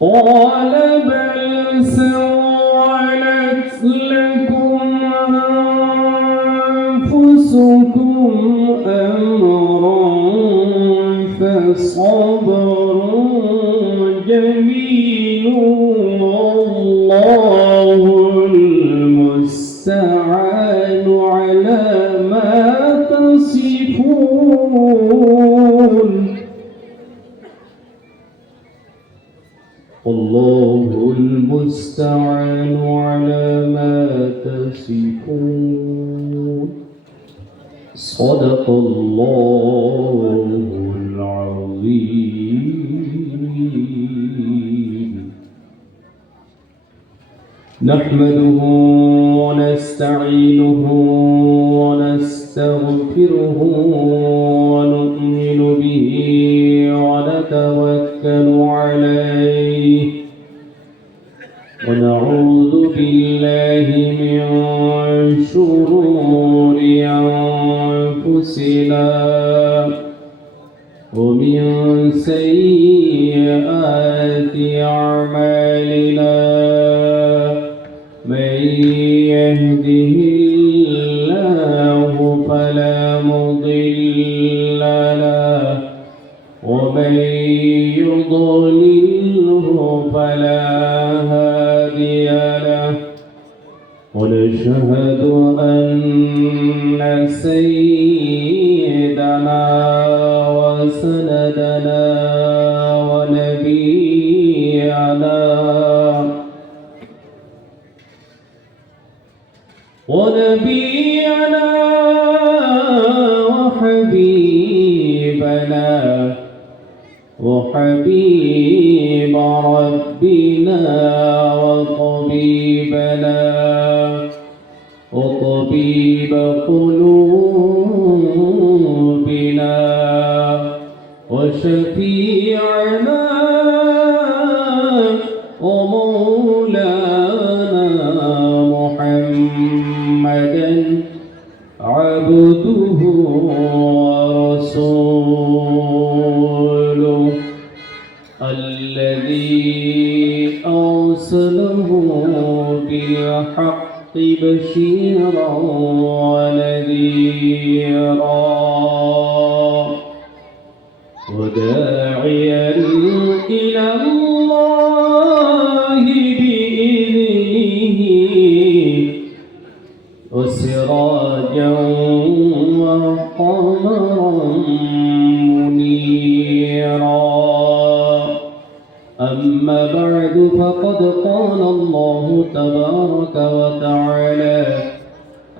قال بل سولت لكم أنفسكم أمرا فصبر جميل والله المستعان على ما تصفون والله المستعان على ما تصفون صدق الله العظيم نحمده ونستعينه ونستغفره ونؤمن به ونتوكل عليه ونعوذ بالله من شرور أنفسنا ومن سيئات أعمالنا من يهده الله فلا مضل له ومن يضلله فلا هادي له ونشهد أن سيدنا وسندنا ونبينا وحبيبنا وحبيب ربنا وطبيبنا وطبيب قلوبنا وشفيعنا ومولانا محمدا عبده ورسوله الذي أرسله بالحق بشيرا ونذيرا وداعيا إلى الله بإذنه وسراجا وقمرا منيرا أما بعد فقد قال الله تبارك وتعالى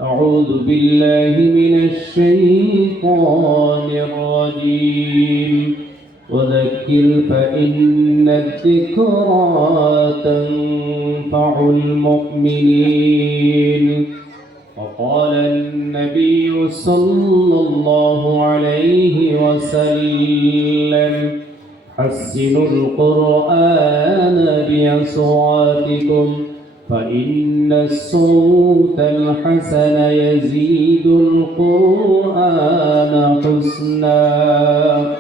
أعوذ بالله من الشيطان الرجيم وذكر فإن الذكرى تنفع المؤمنين وقال النبي صلى الله عليه وسلم حسنوا القرآن بأصواتكم فإن الصوت الحسن يزيد القرآن حسنا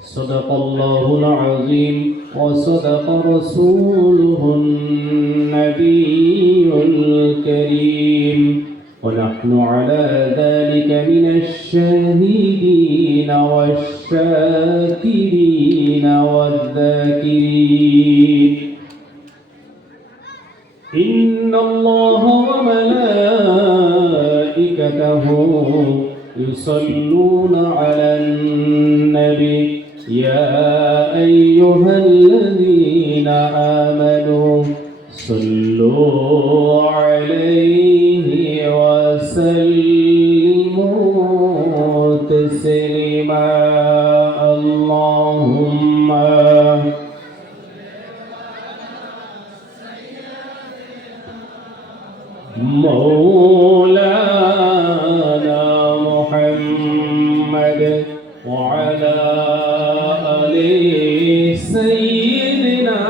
صدق الله العظيم وصدق رسوله النبي الكريم ونحن على ذلك من الشاهدين والشاكرين والذاكرين إن الله وملائكته يصلون على النبي يا أيها الذين آمنوا صلوا عليه وسلموا تسليما اللهم مولانا محمد وعلى آل سيدنا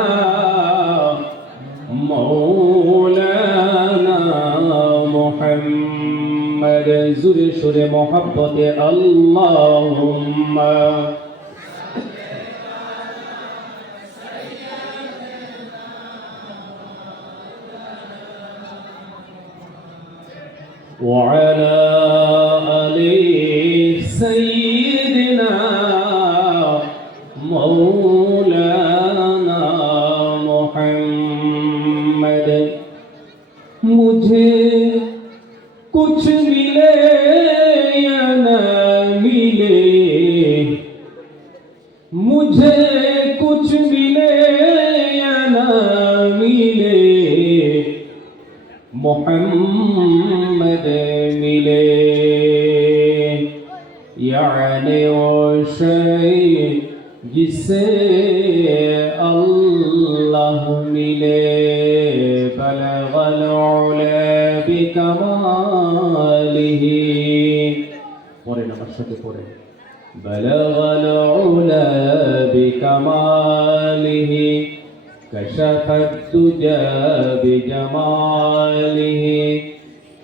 مولانا محمد زر شر محبت اللهم وعلى آل سيدنا مولانا محمد मुझे कुछ मिले या न मिले मुझे कुछ मिले या न मिले मोहम्मद मिले यानी वो शय जिसे अल्लाह मिले बलगल उला बिकमालिही পড়েন আমার সাথে পড়েন बलगल उला बिकमालिही كشف الدجى بجماله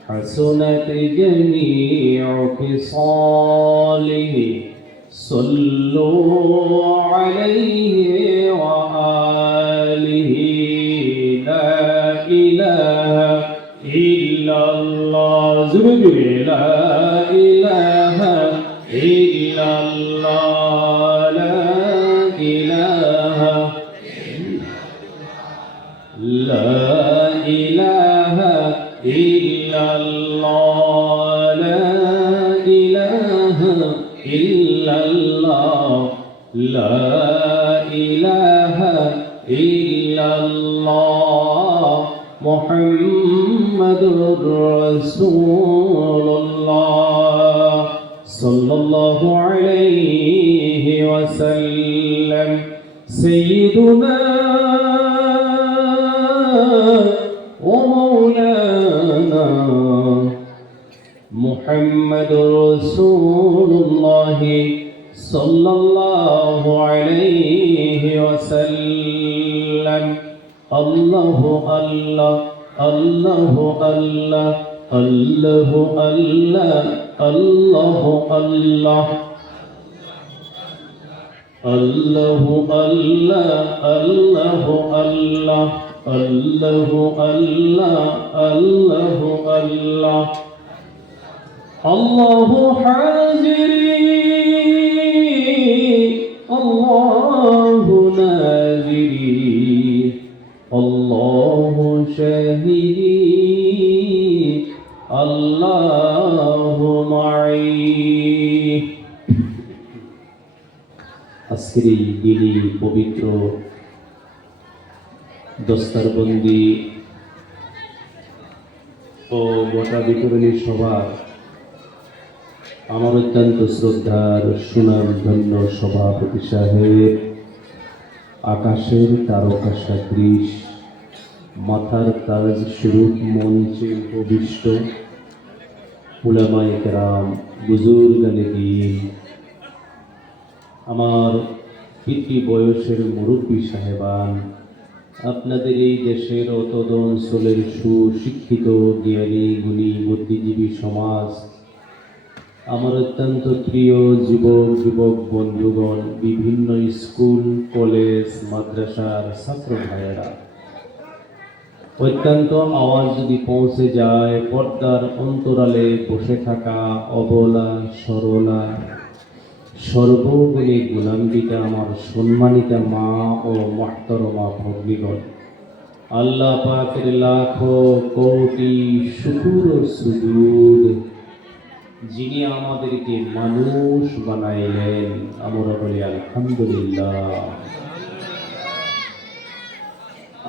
حسنت جميع خصاله صلوا عليه وآله لا إله إلا الله زبجوا لا إله إلا الله لا إله لا إله إلا الله لا إله إلا الله لا إله إلا الله محمد رسول الله صلى الله عليه وسلم سيدنا ومولانا محمد رسول الله صلى الله عليه وسلم الله الله الله الله الله الله الله الله الله الله الله الله الله الله الله الله حاضري الله ناظري الله شاهدي الله معي আজকের এই দিনই পবিত্র দস্তারবন্দি ও গোটা বিতরণী সভা আমার অত্যন্ত শ্রদ্ধার সুনাম ধন্য সভাপতি সাহেব, আকাশের তারকা সদৃশ মাথার তাজ স্বরূপ মঞ্চে উপবিষ্ট উলামায়ে কেরাম, বুজুর্গানে দ্বীন, আমার পিতৃ বয়সের মুরব্বী সাহেবান, আপনাদের এই দেশের অতদ অঞ্চলের সুশিক্ষিত জ্ঞানী গুণী বুদ্ধিজীবী সমাজ, আমার অত্যন্ত প্রিয় যুবক যুবক বন্ধুগণ, বিভিন্ন স্কুল কলেজ মাদ্রাসার ছাত্র ভাইয়েরা, অত্যন্ত আওয়াজ যদি পৌঁছে যায় পর্দার অন্তরালে বসে থাকা অবলা সরলা সর্বগুণী গুণান্বিতা আমার সম্মানিতা মা ও মুহতারমা ভগ্নীগণ, আল্লাহ পাকের লাখো কোটি শুকর ও সুজুদ, যিনি আমাদেরকে মানুষ বানাইলেন, আমরা বলি আলহামদুলিল্লাহ।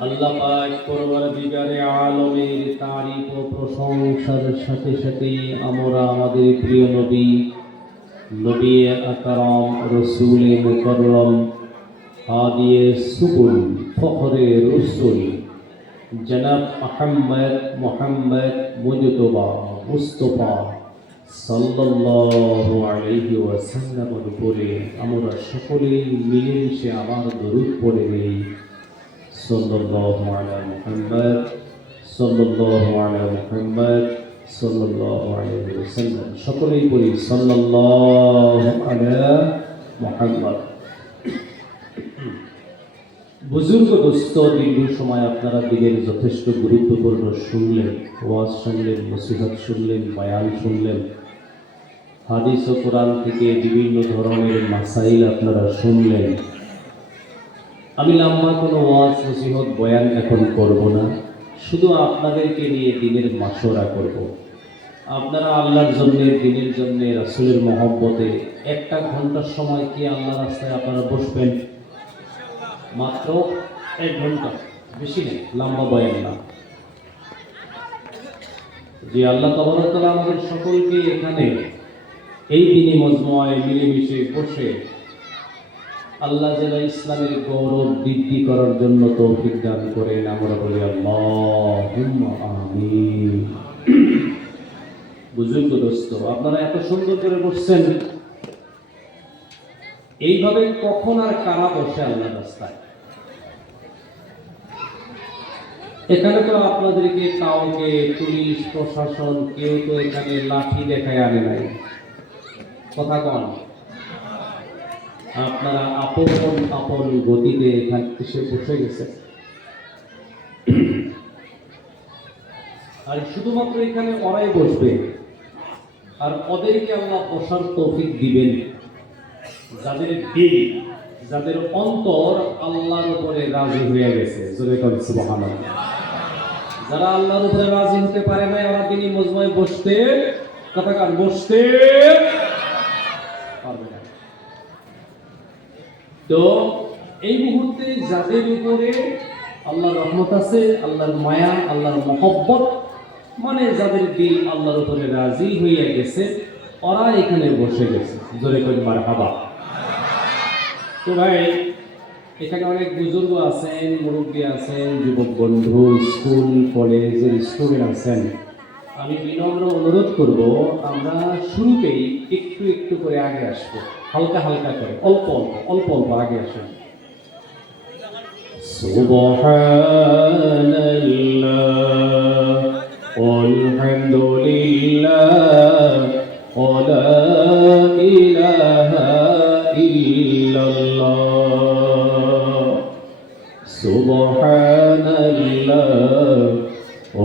আল্লাহ পাক পরওয়ারদিগারে আলমের তারিফ ও প্রশংসার সাথে সাথে আমরা আমাদের প্রিয় নবী নবী আকরাম রসুল মুকররম হাদিয়ে সুবুল ফখরে রসুল জনাব মুহাম্মদ মুজতবা মুস্তফা সাল্লাল্লাহু আলাইহি ওয়াসাল্লামের উপরে আমরা সকলেই মিলেমিশে আমার দরুদ পড়ে নেই। সাল্লাল্লাহু আলা মুহাম্মদ সাল্লাল্লাহু আলা মুহাম্মদ সাল্লাল্লাহু আলাইহি ওয়াসাল্লাম। সকলেই বলি সাল্লাল্লাহু আলা মুহাম্মদ। বুজুর্গ দোস্ত, দীর্ঘ সময় আপনারা দিনের যথেষ্ট গুরুত্বপূর্ণ শুনলেন, ওয়াজ শুনলেন, নসিহত শুনলেন, বয়ান শুনলেন, হাদিস ও কোরআন থেকে বিভিন্ন ধরনের মাসাইল আপনারা শুনলেন। আমি লম্বা কোনো ওয়াজ নসিহত বয়ান এখন করব না, শুধু আপনাদেরকে নিয়ে দিনের মাশওয়ারা করব। আপনারা আল্লাহর জন্যে, দিনের জন্যে, রাসূলের মহব্বতে 1 ঘন্টার সময় কি আল্লাহ রাস্তায় আপনারা বসবেন? মাত্র 1 ঘন্টা, বেশি নেই, লম্বা বয়ান না। যে আল্লাহ তাবারক ওয়া তাআলা আমাদের সকলকে এখানে এই দিনই মজমুআয় মিলেমিশে বসে আল্লাহ যেন ইসলামের গৌরব বৃদ্ধি করার জন্য তৌফিক দান করেন, আমরা বলি আল্লাহুম্মা আমিন। বুজুর্গ দোস্ত, আপনারা এত সুন্দর করে বসছেন, এইভাবে কখন আর কারা বসে আল্লাহ রাস্তায়? এখানে তো আপনাদেরকে কাউকে পুলিশ প্রশাসন কেউ তো এখানে লাঠি দেখায় আনে নাই, কথা কন। আপনারা আপন আপন গতিতে এখানে এসে বসে গেছে, আর শুধুমাত্র এখানে ওরাই বসবে, আর ওদেরকে আল্লাহ বসার তৌফিক দিবেন যাদের দিল, যাদের অন্তর আল্লাহর উপরে রাজি হয়ে গেছে। জোরে বলেন সুবহানাল্লাহ। যারা আল্লাহর উপরে রাজি হতে পারে না, ওরা দিনই মজমায় বসতে, কথা কান, বসতে পারবে না। তো এই মুহূর্তে যাদের উপরে আল্লাহর রহমত আছে, আল্লাহর মায়া, আল্লাহর মহব্বত, মানে যাদের দিল আল্লাহর উপরে রাজি হয়ে গেছে, ওরা এখানে বসে গেছে। জোরে করে মারহাবা। তো ভাই, এখানে অনেক বুজুর্গ আছেন, মুরব্বী আছেন, যুবক বন্ধু, স্কুল কলেজের স্টুডেন্ট আছেন। আমি বিনম্র অনুরোধ করব, আমরা শুরুতেই একটু একটু করে আগে আসবো, হালকা হালকা করে, অল্প অল্প অল্প অল্প আগে আসেন। সুবহানাল্লাহ আলহামদুলিল্লাহ ওয়া লা ইলাহা ইল্লাল্লাহ। সুবহানাল্লাহ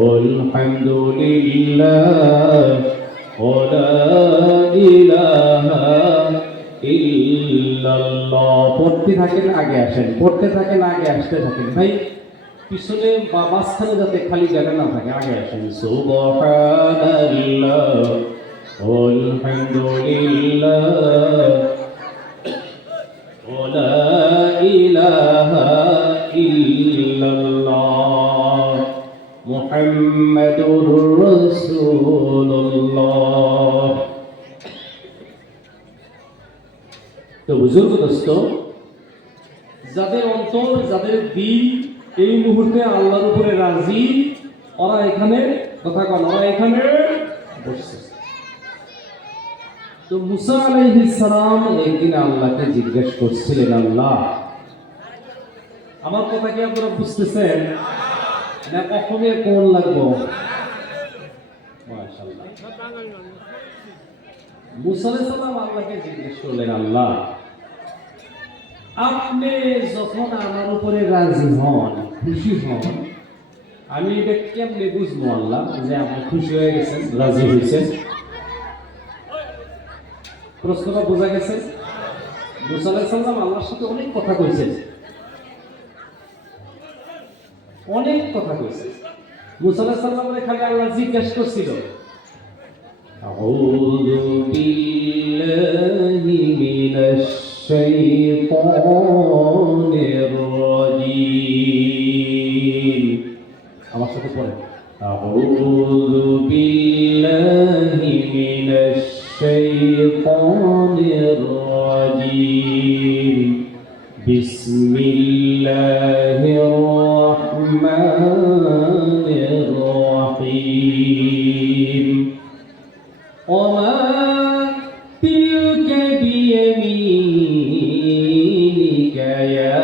আলহামদুলিল্লাহ ওয়া লা ইলাহা ইল্লাল্লাহ। পড়তে থাকেন, আগে আসেন, পড়তে থাকেন, আগে আসতে থাকেন। ভাই পিছনে বা মাঝখানে যাতে খালি জায়গা না থাকে, আগে আসেন। সুবহানাল্লাহ আলহামদুলিল্লাহ ওয়া লা ইলাহা ইল্লাল্লাহ মুহাম্মাদুর রাসূলুল্লাহ। তো বুজুর্গ দোস্ত, যাদের অন্তর, যাদের দিল এই মুহূর্তে আল্লাহর উপরে রাজি, ওরা এখানে, কথা কন, ওরা এখানে বসছে। তো মুসা আলাইহিস সালাম একদিন আল্লাহকে জিজ্ঞেস করছিলেন, আল্লাহ, আমার কথা কি আপনারা বুঝতেছেন না? কখনো কোন লাগবো? মাশাআল্লাহ। মুসা আলাইহিস সালাম আল্লাহকে জিজ্ঞেস করলেন, আল্লাহ, আপনি যখন আমার উপরে রাজি হন, খুশি হন, আমি এটা কেমনে বুঝবো আল্লাহ যে আপনি খুশি হয়ে গেছেন, রাজি হয়েছেন? প্রশ্নটা বোঝা গেছে? মুসা আলাইহিস সালাম আল্লাহর সাথে অনেক কথা কইছেন, অনেক কথা কইছেন। মুসা আলাইহিস সালামকে খালি আল্লাহ জিজ্ঞেস করছিল, আউযু বিল্লাহি মিনাশ শাইতানির রাজীম। আমার সাথে পড়েন, আউযু বিল্লাহি মিনাশ শাইতানির রাজীম বিসমিল্লাহির রাহমানির রাহিম ওমা তিলকা বিয়ামিনিকা ইয়া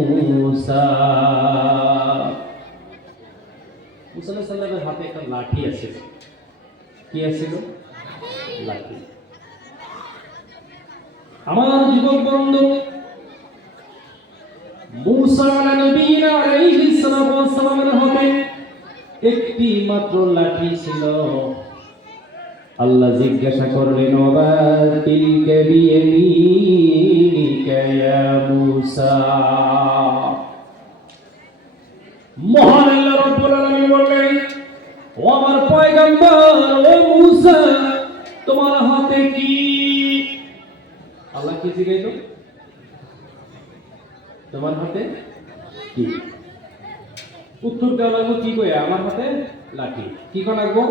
মুসা। মুসা আলাইহিস সাল্লামের হাতে একটা লাঠি আছে। কি আছিল? লাঠি। আমার যুবক বন্ধু, মূসা নবীনা আলাইহিস সালামের হাতে একটি মাত্র লাঠি ছিল। আল্লাহ জিজ্ঞাসা করলেন, ওয়া তিলকা বিয়ামিনিকা ইয়া মূসা। মহান আল্লাহ রাব্বুল আলামিন বললেন, ও আমার পয়গম্বর, ও মূসা, তোমার হাতে কি? আল্লাহ কি জিজ্ঞাসা করল? তোমার হাতে কি? উত্তর দেওয়া লাগবো কি কইয়া? আমার হাতে লাঠি। কি কোন লাগবো?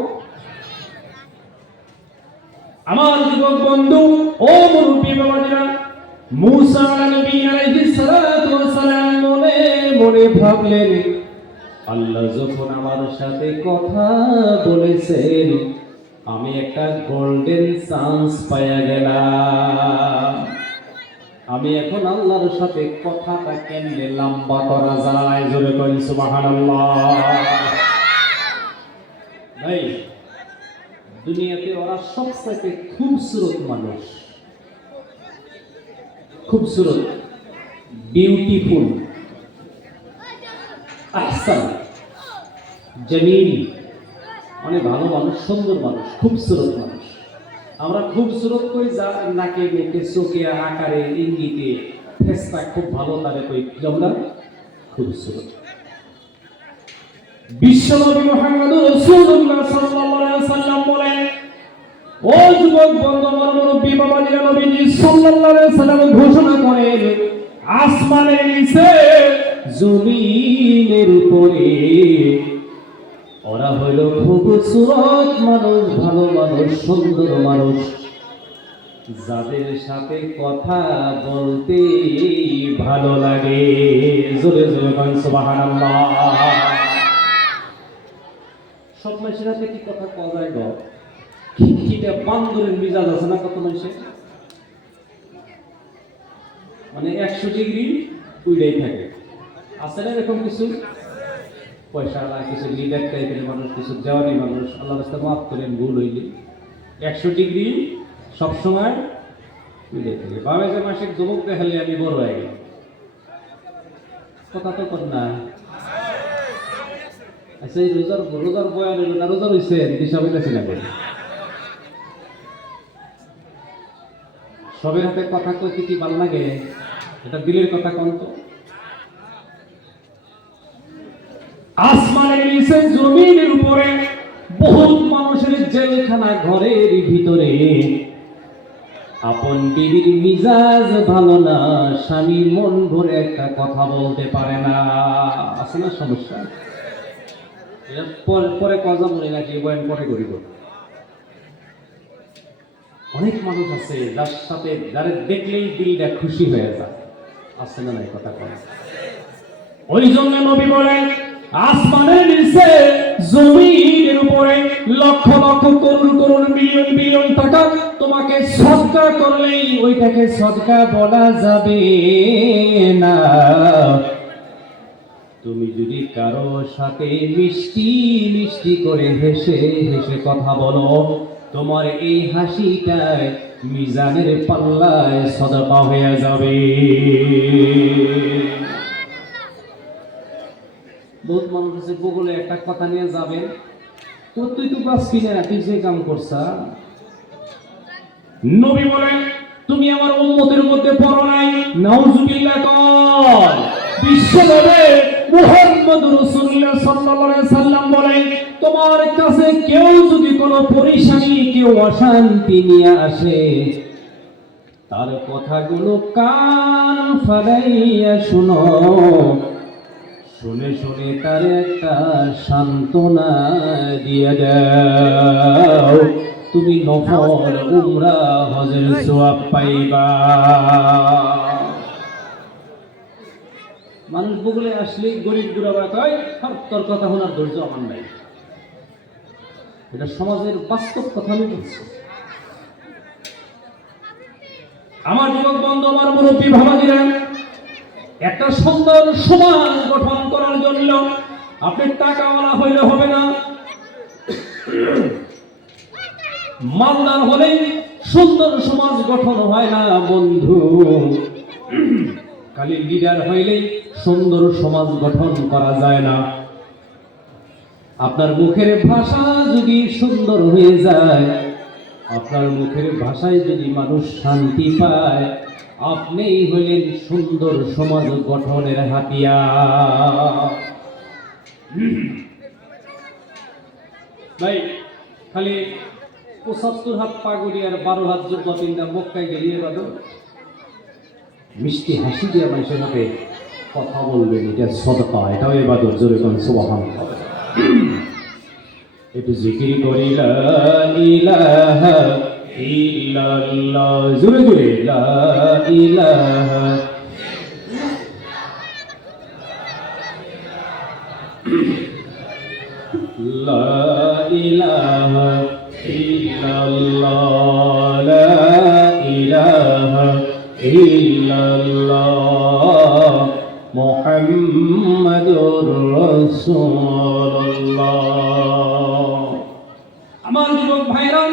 আমার যুবক বন্ধু, ও মুরব্বী বাবাজিরা, মূসা নবী আলাইহিস সালাতু ওয়াস সালাম মনে মনে ভাবলেন, আল্লাহ যখন আমার সাথে কথা বলেছেন, আমি একটা গোল্ডেন চান্স পাইয়া গেলাম। আমি এখন আল্লাহর সাথে কথাটা কেমনে লম্বা করা যায়? জোরে করেন সুবহানাল্লাহ। ভাই, দুনিয়াতে ওরা সবচেয়ে খুবসুরত মানুষ, খুবসুরত, বিউটিফুল, আহসান, জামিল, অনেক ভালো মানুষ, সুন্দর মানুষ, খুবসুরত মানুষ। আমরা খুবসুরত কই যা নাকে মুখে চোখে আকারে ইঙ্গিতে ফেসটা খুব ভালো, তারে কই আমরা খুবসুরত। বিশ্বনবী মুহাম্মদুর রাসূলুল্লাহ সাল্লাল্লাহু আলাইহি ওয়াসাল্লাম বলেন, ও যুবক বন্ধু, আমার মুরব্বী বাবাজিরা, নবীজি সাল্লাল্লাহু আলাইহি ওয়াসাল্লাম ঘোষণা করেন, আসমানের নিচে জমিনের উপরে ওরা হইল খুবসুরত মানুষ, ভালো মানুষ, সুন্দর মানুষ, যাদের সাথে কথা বলতে ভালো লাগে। জোরে জোরে বলেন সুবহানাল্লাহ। সব মানুষের সাথে কি কথা কওয়া যায় গো? খিটখিটে বান্দরের মিজাজ আছে না কত মানুষের, মানে 100 ডিগ্রি উইড়াই থাকে। আছে না এরকম কিছু? পয়সা না, কিছু লিডার টাইপের মানুষ, কিছু জওয়ানি মানুষ, আল্লাহ রাস্তায় মাফ করেন ভুল হইলে 100 ডিগ্রি সবসময় উইড়াই থাকে। বাবা যে মাসে যুবক দেখালে আমি বড় হয়ে গেলাম, কথা তো কর না। আচ্ছা, এই রোজার বয়ান হইল না, রোজা হইছে দিশা হইতেছি না করে সবের হাতে কথা কইতে কি ভালো লাগে? এটা দিলের কথা কোন তো? আসমানের নিচে জমিনের উপরে বহুত মানুষের জেলখানা ঘরের ভিতরে আপন বিবির মিজাজ ভালো না, স্বামী মন ভরে একটা কথা বলতে পারে না। আছে না সমস্যা? পরে কথা বলে নাকি বয়ান পরে করিব। অনেক মানুষ আছে যার সাথে যারা দেখলেই দিলটা খুশি হয়ে যায়। আছে না নাই কথা কয়? ওই জন্য নবী বলেন, আসমানের নিচে জমিনের উপরে লক্ষ লক্ষ করুণ করুণ মিলিয়ন মিলিয়ন টাকা তোমাকে সদকা করলেই ওইটাকে সদকা বলা যাবে না। তুমি যদি কারো সাথে মিষ্টি মিষ্টি করে হেসে হেসে কথা বলো, তোমার এই হাসিটায় মিজানের পাল্লায় সদকা হয়ে যাবে। বহুত মানুষ আছে বগলে একটা কথা নিয়ে যাবেন, তো তুই তো বাস কিনে না, তুই যে কাম করছা। নবী বলেন, তুমি আমার উম্মতের মধ্যে পড়ো নাই? নাউজুবিল্লাহ কর। বিশ্বনবী মুহাম্মদুর রাসূলুল্লাহ সাল্লাল্লাহু আলাইহি সাল্লাম বলেন, তোমার কাছে কেউ যদি কোনো পরিশানি, কেউ অশান্তি নিয়ে আসে, তার কথাগুলো কান ফালাইয়া শুনো, শুনে শুনে তার একটা সান্ত্বনা দিয়ে দাও, তুমি নফল উমরা হজের সওয়াব পাইবা। মানুষ বগলে আসলে গরিব গুড়াবা কয়, তোর কথা শোনার ধৈর্য আমার নাই। এটা সমাজের বাস্তব কথা আমি বলছি। আমার যুবক বন্ধু, আমার মুরব্বী বাবাজিরা, একটা সুন্দর সমাজ গঠন করার জন্য আপনি টাকাওয়ালা হইলে হবে না, মালদার হলেই সুন্দর সমাজ গঠন হয় না বন্ধু, খালি লিডার হইলেই সুন্দর সমাজ গঠন করা যায় না। আপনার মুখের ভাষা যদি সুন্দর হয়ে যায়, আপনার মুখের ভাষায় যদি মানুষ শান্তি পায়, আপনিই হইলেন সুন্দর সমাজ গঠনের হাতিয়ার। ভাই খালি ৭৫ হাত পাগড়ি আর ১২ হাত জুব্বা পিন্দা মক্কায় গেলিয়ে বাদো মিষ্টি হাসি দিয়ে মানুষের সাথে কথা বলবেন, এটা সদকা, এটাও ইবাদত। জোরে কোন সুবহানাল্লাহ। একটু জিকির করি লা ইলাহা ইল্লাল্লাহ, জোরে জোরে লা ইলাহা লা ইলাহা ইল্লাল্লাহ, লা ইলাহা ইল্লাল্লাহ মুহাম্মাদুর রাসূলুল্লাহ। আমার যুবক ভাইরা,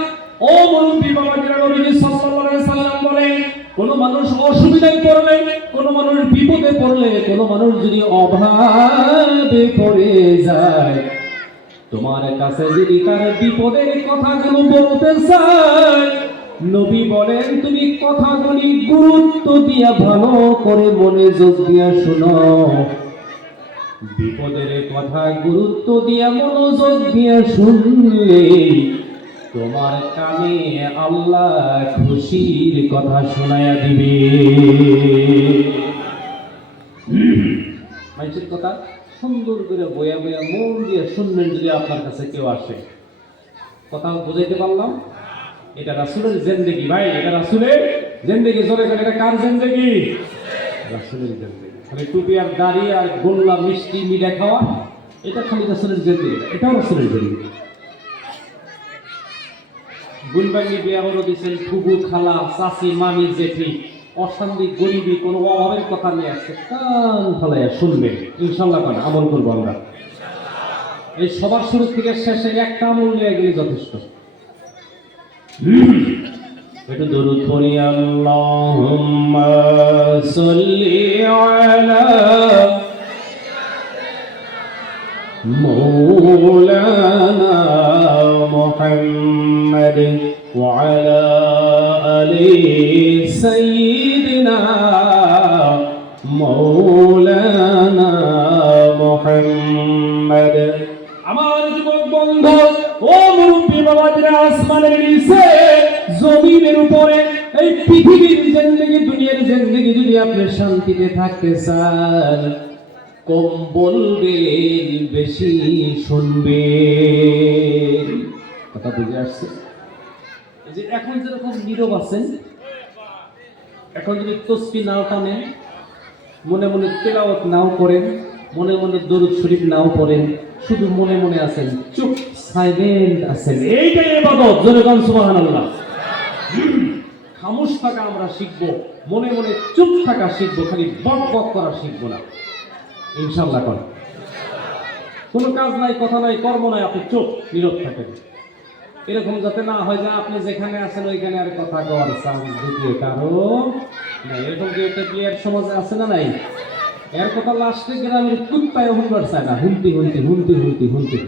ও মুরব্বী বাবাজিরা, নবী সাল্লাল্লাহু আলাইহি সাল্লাম বলেন, কোন মানুষ অসুবিধায় পড়লে, কোন মানুষ বিপদে পড়লে, কোন মানুষ যদি অভাবে পড়ে যায়, তোমার কাছে যদি তার বিপদের কথাগুলো বলতে চায়, নবী বলেন তুমি কথাগুলি গুরুত্ব দিয়া ভালো করে মনোযোগ দিয়া শোনো। বিপদের কথা গুরুত্ব দিয়া মনোযোগ দিয়া শুনলে তোমার কানে আল্লাহ খুশির কথা শোনায়া দিবে। মানুষের কথা সুন্দর করে বয়া বয়া মন দিয়ে শুনবেন। যদি আপনার কাছে কেউ আসে, কথা বুঝাইতে পারলাম? এটা রাসূলের জিন্দেগি ভাই, এটা রাসূলের জিন্দেগি। জোরে করে, এটা কার জিন্দেগি? রাসূলের জিন্দেগি। খালি টুপি আর দাড়ি আর গোল্লা মিষ্টি মিঠা খাওয়া, এটা খালি রাসূলের জিন্দেগি, এটাও রাসূলের জিন্দেগি। গুলবাঙ্গি বিয়া হলো দিয়েছেন, ফুবু খালা চাচি মামি জেঠি, অশান্তি গরিবি কোনো অভাবের কথা নিয়ে আসছে, কান ফালাইয়া শুনবেন ইনশাল্লাহ। কান আমল করবো আমরা। এই সবার শুরু থেকে শেষে একটা আমল নিয়ে গেলে যথেষ্ট। একটু দরুদ পড়ি। আল্লাহুম্মা সাল্লি আলা মাওলানা মুহাম্মাদ ওয়া আলা আলি সাইয়্যিদিনা মাওলানা মুহাম্মাদ। আমার যুবক বন্ধু, ও মুরব্বী বাবাজিরা, আসমানের নিচে জমিনের উপরে এই পৃথিবীর জিন্দেগি, দুনিয়ার জিন্দেগি যদি আপনি শান্তিতে থাকতে চান, কম বলবেন, বেশি শুনবেন। কথা বুঝে আসছে? যে এখন যেরকম নীরব আছেন, এখন যদি তসবিহ নাও টানেন, মনে মনে তেলাওয়াত নাও করেন, মনে মনে দরুদ শরীফ নাও পড়েন, শুধু মনে মনে আছেন, চুপ সাইলেন্ট আছেন, এইটাই ইবাদত। জোরে বলেন সুবহানাল্লাহ। খামোশ থাকা আমরা শিখবো, মনে মনে চুপ থাকা শিখবো, খালি বক বক করা শিখবো না ইনশাআল্লাহ। কোনো কাজ নাই, কথা নাই, কর্ম নাই, আপনি চুপ নীরব থাকেন। এরকম যাতে না হয় যে আপনি যেখানে আছেন ওইখানে আর কথা কওয়ার চান্স দ্বিতীয় কারো নাই। এরকম যে একটা প্লেয়ার সমাজে আছে না নাই? এর কথা লাস্টে গ্রামের কুত্তায় হুনবার চায় না, হুনতি হুনতি হুনতি হুনতি হুনতি।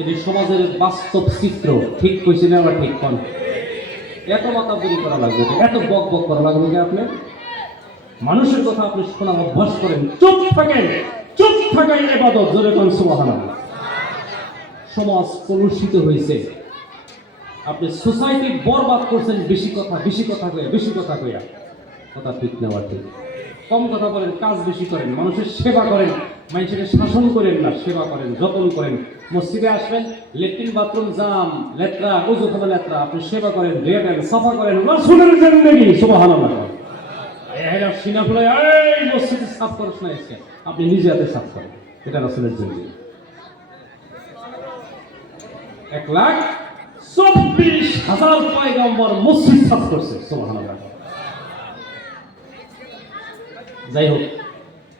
এটি সমাজের বাস্তব চিত্র। ঠিক কইছি না? আবার ঠিক কন। এত মাতাবুরি করা লাগবে, এত বক বক করা লাগবে যে আপনি মানুষের কথা আপনি শোনার অভ্যাস করেন, চুপ থাকেন। চুপ থাকাই ইবাদত। জোরে কোন সুবহানাল্লাহ। সমাজ কলুষিত হয়েছে, আপনি সোসাইটি বরবাদ করছেন বেশি কথা কইয়া, বেশি কথা কইয়া। কথা ঠিক নেওয়া ঠিক। কম কথা বলেন, কাজ বেশি করেন, মানুষের সেবা করেন, মানুষের শাসন করেন না, সেবা করেন, যত্ন করেন। মসজিদে আসবেন, লেট্রিন বাথরুম জাম, লেত্রা, ওযু খানা লেত্রা, আপনি সেবা করেন, ধুয়ে দেন, সাফা করেন। রাসূলের জিন্দেগি। সুবহানাল্লাহ। এরা সিনা ফুলে এই মসজিদে সাফ করছ না, এসে আপনি নিজে হাতে সাফ করেন, এটা রাসূলের জিন্দেগি। 1,24,000 পয়গম্বর মসজিদ সাফ করছে। সুবহানাল্লাহ। যাই হোক,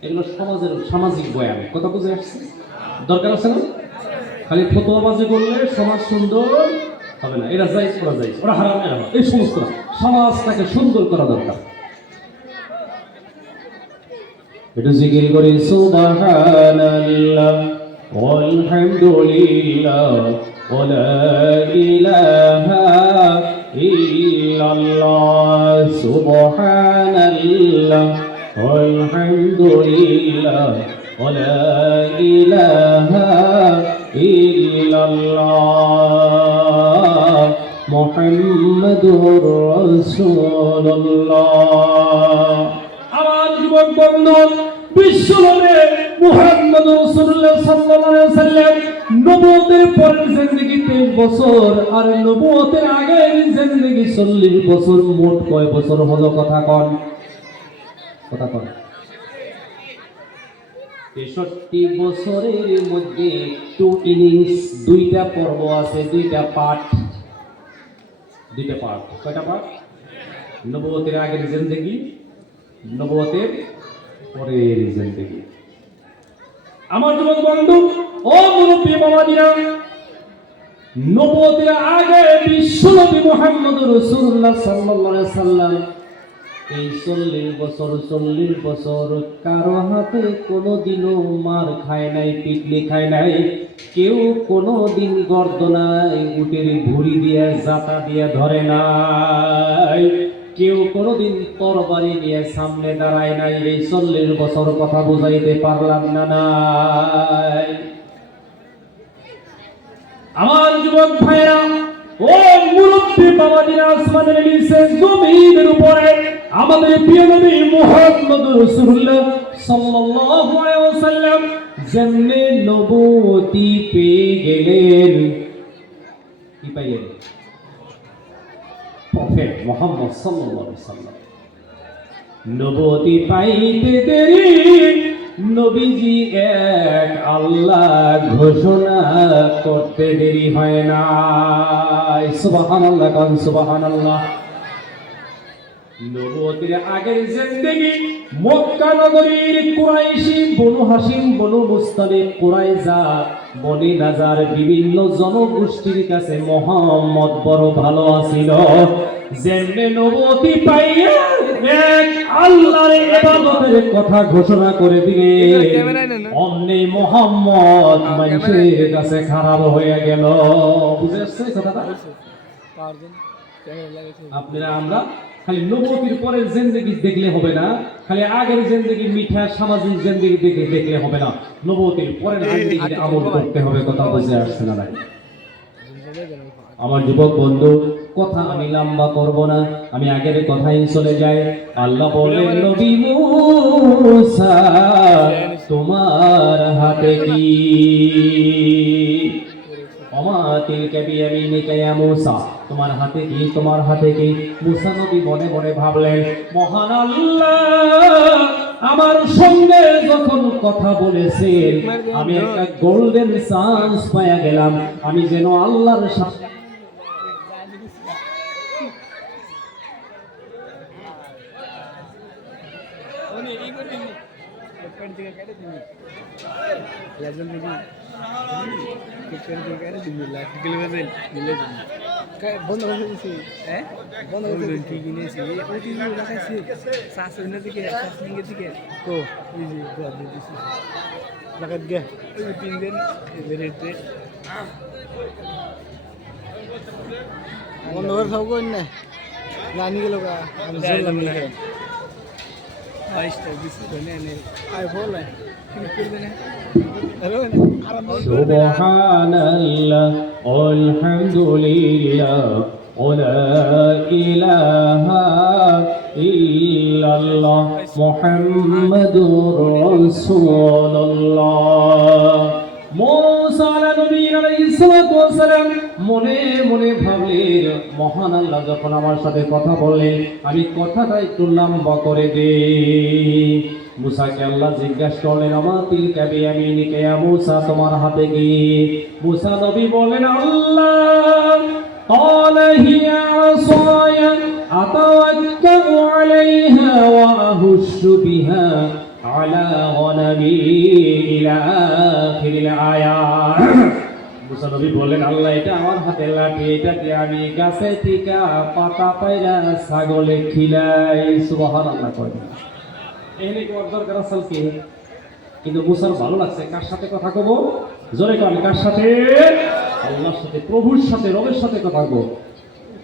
এগুলো সমাজের সামাজিক বয়ান। কথা বুঝে আসছে? দরকার আছে না? খালি ফতোয়াবাজি করলে সমাজ সুন্দর হবে না। এরা জায়েজ করা যায়, ওরা হারাম, এরা এই সমস্ত না। সমাজটাকে সুন্দর করা দরকার। একটু জিকির করি সুবহানাল্লাহ ওয়ালহামদুলিল্লাহ ওয়া লা ইলাহা ইল্লাল্লাহ সুবহানাল্লাহ ওয়ালহামদুলিল্লাহ ওয়া লা ইলাহা ইল্লাল্লাহ মুহাম্মাদুর রাসূলুল্লাহ। আমার যুবক বন্ধু, বিশ্বনবী মুহাম্মদ রাসূলুল্লাহ সাল্লাল্লাহু আলাইহি ওয়াসাল্লাম নবুয়তের পরের জিন্দেগি 23 বছর আর নবুয়তের আগের জিন্দেগি 40 বছর। মোট কয় বছর হলো কথা কন? 63 বছরের মধ্যে 2 ইনিংস, 2টা পর্ব আছে, 2টা পার্ট। কয়টা পার্ট? নবুয়তের আগের জিন্দেগি, নবুয়তের পরের জিন্দেগি। আমার যুবক বন্ধু ও মুরব্বী বাবাজিরা, নবুয়তের আগে বিশ্বনবী মুহাম্মদ রাসূলুল্লাহ সাল্লাল্লাহু আলাইহি ওয়াসাল্লাম এই 40 বছর কারো হাতে কোনোদিনও মার খায় নাই, পিটলি খায় নাই। কেউ কোনোদিন গর্দনায় উটের ভুঁড়ি দিয়ে জাতা দিয়ে ধরে নাই। কেউ কোনোদিন তরবারি নিয়ে সামনে দাঁড়ায় নাই। এই 40 বছর কথা বুঝাইতে পারলাম না নাই। আমার যুবক ভাইরা ও মুরব্বী বাবাজিরা, আসমানের নিচে জমিনের উপরে আমাদের প্রিয় নবী মুহাম্মদ রাসূলুল্লাহ সাল্লাল্লাহু আলাইহি ওয়াসাল্লাম যেমনি নবুয়তি পেয়ে গেলেন, কি পাইলেন? প্রফেট মুহাম্মদ সাল্লাল্লাহু আলাইহি ওয়াসাল্লাম। নবুয়তি পাইতে দেরি নবীজি এক আল্লাহ ঘোষণা করতে দেরি হয় না। সুবহানাল্লাহ, কান সুবহানাল্লাহ। নবুয়তের আগের জিন্দেগি মক্কা নগরীর কুরাইশি, বনু হাশিম, বনু মুস্তালিক, কুরাইজা, বনি নাজার বিভিন্ন জনগোষ্ঠীর কাছে মুহাম্মদ বড় ভালো আছিল। যেমনে নবুয়তি পাইয়া এক আল্লাহর ইবাদতের কথা ঘোষণা করে দিলে অমনি মুহাম্মদ মানুষের কাছে খারাপ হয়ে গেল। বুঝে আসছে কথাটা? আপনারা আমরা খালি নবুয়তির পরের জিন্দেগি দেখলে হবে না, খালি আগের জিন্দেগি মিঠা সামাজিক জিন্দেগি দেখলে হবে না। নবুয়তির পরের জিন্দেগিতে আমল করতে হবে। কথা বুঝে আসছে না নাই? আমার যুবক বন্ধু, কথা আমি লম্বা করব না, আমি আগের কথাই চলে যাই। আল্লাহ বলেন, নবী মূসা তোমার হাতে কি? ওমা তিলকা বিয়ামিনিকা ইয়া মূসা, তোমার হাতে কি? তোমার হাতে কি? মূসা নবী মনে মনে ভাবলেন, মহান আল্লাহ আমার সঙ্গে যখন কথা বলেছেন আমি একটা গোল্ডেন চান্স পাইয়া গেলাম। আমি যেন আল্লাহর সাথে বন্ধ করে দিয়েছি, হ্যাঁ বন্ধ করে দিয়েছি। কি কিনেছি ওটি লাগাইছি শাশুড়ির দিকে, শাশুড়ির দিকে তো এই যে ঘর দিয়েছি লাগাত গে ওই 3 দিন রেটে বন্ধ করে সব কোন না জানি গেল গা। আমি বললাম না 22টা দিছি ধরে নে আই বলে কি করবে না। সুবহানাল্লাহ আলহামদুলিল্লাহ ওয়া লা ইলাহা ইল্লাল্লাহ মুহাম্মাদুর রাসূলুল্লাহ। মূসা আলাইহিস সালাম মনে মনে ভাবলেন, মহান আল্লাহ যখন আমার সাথে কথা বললেন আমি কথাটা একটু লম্বা করে দেই। মূসাকে আল্লাহ জিজ্ঞাসা করলেন, আমা তিলকা বিয়ামিনিকা ইয়া মূসা, তোমার হাতে কি? মূসা নবী বলেন, আল্লাহ قال هي عصاي أتوكأ عليها وأهش بها على غنمي إلى آخر الآية। মুসা নবী বললেন, আল্লাহ এটা আমার হাতে লাঠি, এটা দিয়ে আমি গাছে টিকা পাতা পায়রা ছাগলে খিলাই। সুবহানাল্লাহ কয় না, এখানে কি ওর দরকার আসল কি? কিন্তু মুসার ভালো লাগছে, কার সাথে কথা কব? জোরে কন, কার সাথে? আল্লাহর সাথে, প্রভুর সাথে, রবের সাথে কথা কব।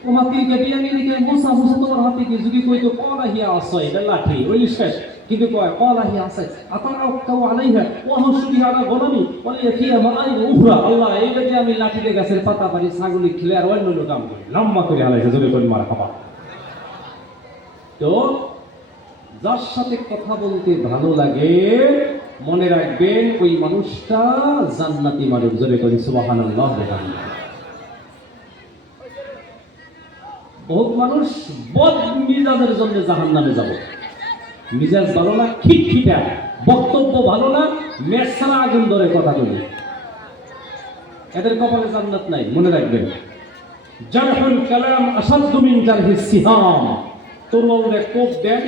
তোমাকে গেটিয়া নিয়ে দিকে মুসা মুসা তোমার হাতে কি যদি কইতো কলা হিয়া আছে এটা লাঠি ওই শেষ, কিন্তু কয় কলা হিয়া আছে আতারা কাউ আলাইহা ওয়া হুসুরি আলা গোলামি ওয়া ইয়াফিয়া মাআইব উখরা। আল্লাহ এইটা যে আমি লাঠি দিয়ে গাছের পাতা পারি ছাগলি খিলে আর অন্য কাম করি, লম্বা করে আলাইহা জোরে করে মারহাবা। তো যার সাথে কথা বলতে ভালো লাগে মনে রাখবেন ওই মানুষটা জান্নাতি মানুষ। জোরে করে সুবহানাল্লাহ। বহুত মানুষ বদ মিজাজের জন্য জাহান্নামে যাব। মিজাজ ভালো না, খিটখিটা, বক্তব্য ভালো না, মেছারা আগুন ধরে কথা বলি, এদের কপালে জান্নাত নাই। মনে রাখবেন, জারহুল কালাম আসাদ্দু মিন জারহিস সিহাম। তরবারে কোপ দেন,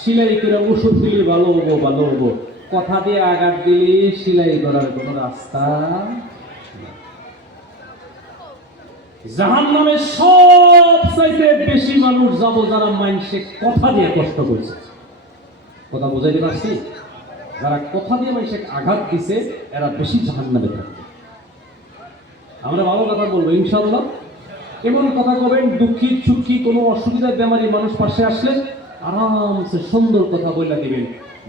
সিলাই করে ওষুধ দিলে ভালো হবো, ভালো হবো। কথা দিয়ে আঘাত দিলে সিলাই করার কোনো রাস্তা নেই। জাহান্নামে সবচাইতে বেশি মানুষ যাব যারা মানুষে কথা দিয়ে কষ্ট করছে। কথা বুঝাইতে পারছি? যারা কথা দিয়ে মানুষে আঘাত দিছে এরা বেশি জাহান্নামে থাকবে। আমরা ভালো কথা বলবো ইনশাআল্লাহ। এমন কথা কবেন, দুঃখী সুখী কোনো অসুবিধার বেমারি মানুষ পাশে আসলে আরামসে সুন্দর কথা বলে দিবেন।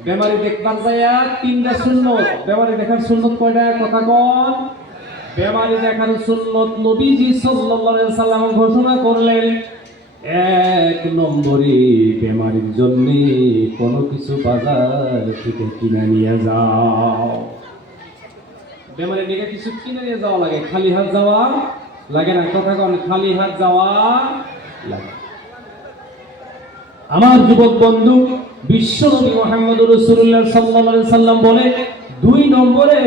বেমারি দেখবার যায়া 3টা সুন্নত। বেমারি দেখার সুন্নত কয়টা? কথা কন। বেমারি দেখার সুন্নত নবীজি সাল্লাল্লাহু আলাইহি সাল্লাম ঘোষণা করলেন, 1 নম্বরে বেমারির জন্য কোনো কিছু বাজার থেকে কিনে নিয়ে যাও। বেমারি দেখে কিছু কিনে নিয়ে যাওয়া লাগে, খালি হাত যাওয়া লাগে না। কথা কন, খালি হাত যাওয়া লাগে। আমার যুবক বন্ধু, বিশ্বনবী মুহাম্মদুর রাসূলুল্লাহ সাল্লাল্লাহু আলাইহি সাল্লাম বলে, 2 নম্বরে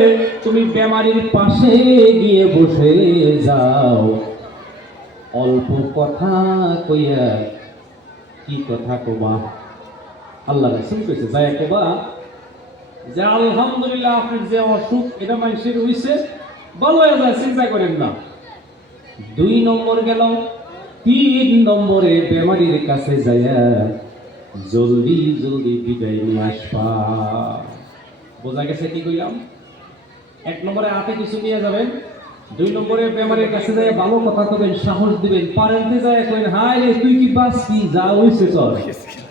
তুমি বেমারির পাশে গিয়ে বসে যাও। অল্প কথা কইয়া কি কথা কবা? আল্লাহ রাসূল কইছে, যায় কবা যে আলহামদুলিল্লাহ আপনার যে অসুখ এটা মানুষের হইছে, ভালো হয়ে যায়, চিন্তা করেন না। 2 নম্বর গেল। 3 নম্বরে বেমারির কাছে যাইয়া জলদি জলদি বিদায় নিয়ে আসবা। বোঝা গেছে কি কইলাম? 1 নম্বরে হাতে কিছু নিয়ে যাবেন, 2 নম্বরে বেমারির কাছে যাইয়া ভালো কথা কবেন, সাহস দিবেন। পারেন্টে যায় কইন, হাই রে তুই কি বাঁচবি, যা হইছে চল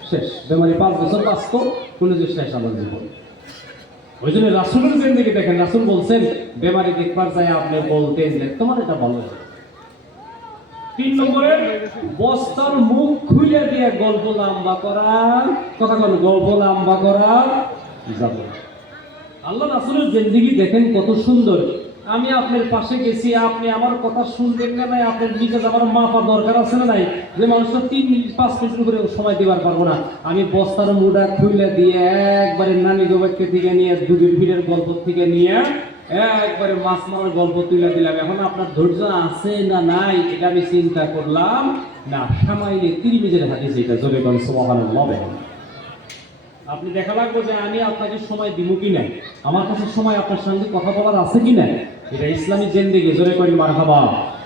শেষ। বেমারি 5 বছর বাঁচতো, কোন যে শেষ আমার জীবন। ওই জন্য রাসূলের জিন্দেগি দেখেন, রাসূল বলছেন বেমারি দেখবার যায় আপনি বলতেন যে তোমার এটা ভালো হয়েছে। 3 নম্বরে বস্তার মুখ খুলে দিয়ে গল্প লম্বা করা। কথা বল, গল্প লম্বা করা যাবে। আল্লাহ রাসূলের জিন্দেগি দেখেন কত সুন্দর। আমি আপনার পাশে গেছি, আপনি আমার কথা শুনবেন না, নাই আপনার নিজে যাবার মাপা দরকার আছে না নাই? যে মানুষটা 3 মিনিট 5 মিনিট করে সময় দিবার পারবো না। আমি বস্তার মুড়া খুলে দিয়ে একবারে নানি গোবাইকে থেকে নিয়ে দুধের ভিড়ের গল্প থেকে নিয়ে একবারে মাছ মারার গল্প তুলে দিলাম। এখন আপনার ধৈর্য আছে না নাই এটা আমি চিন্তা করলাম না। সামাইলে 3 মিনিটের হাদিস এটা, জোরে বলেন সুবহানাল্লাহ। আপনি দেখা লাগবে যে আমি আপনাকে সময় দিব কি নাই, আমার কাছে সময় আপনার সঙ্গে কথা বলার আছে কি না। এটা ইসলামী জিন্দেগি। জোরে করি মারহাবা।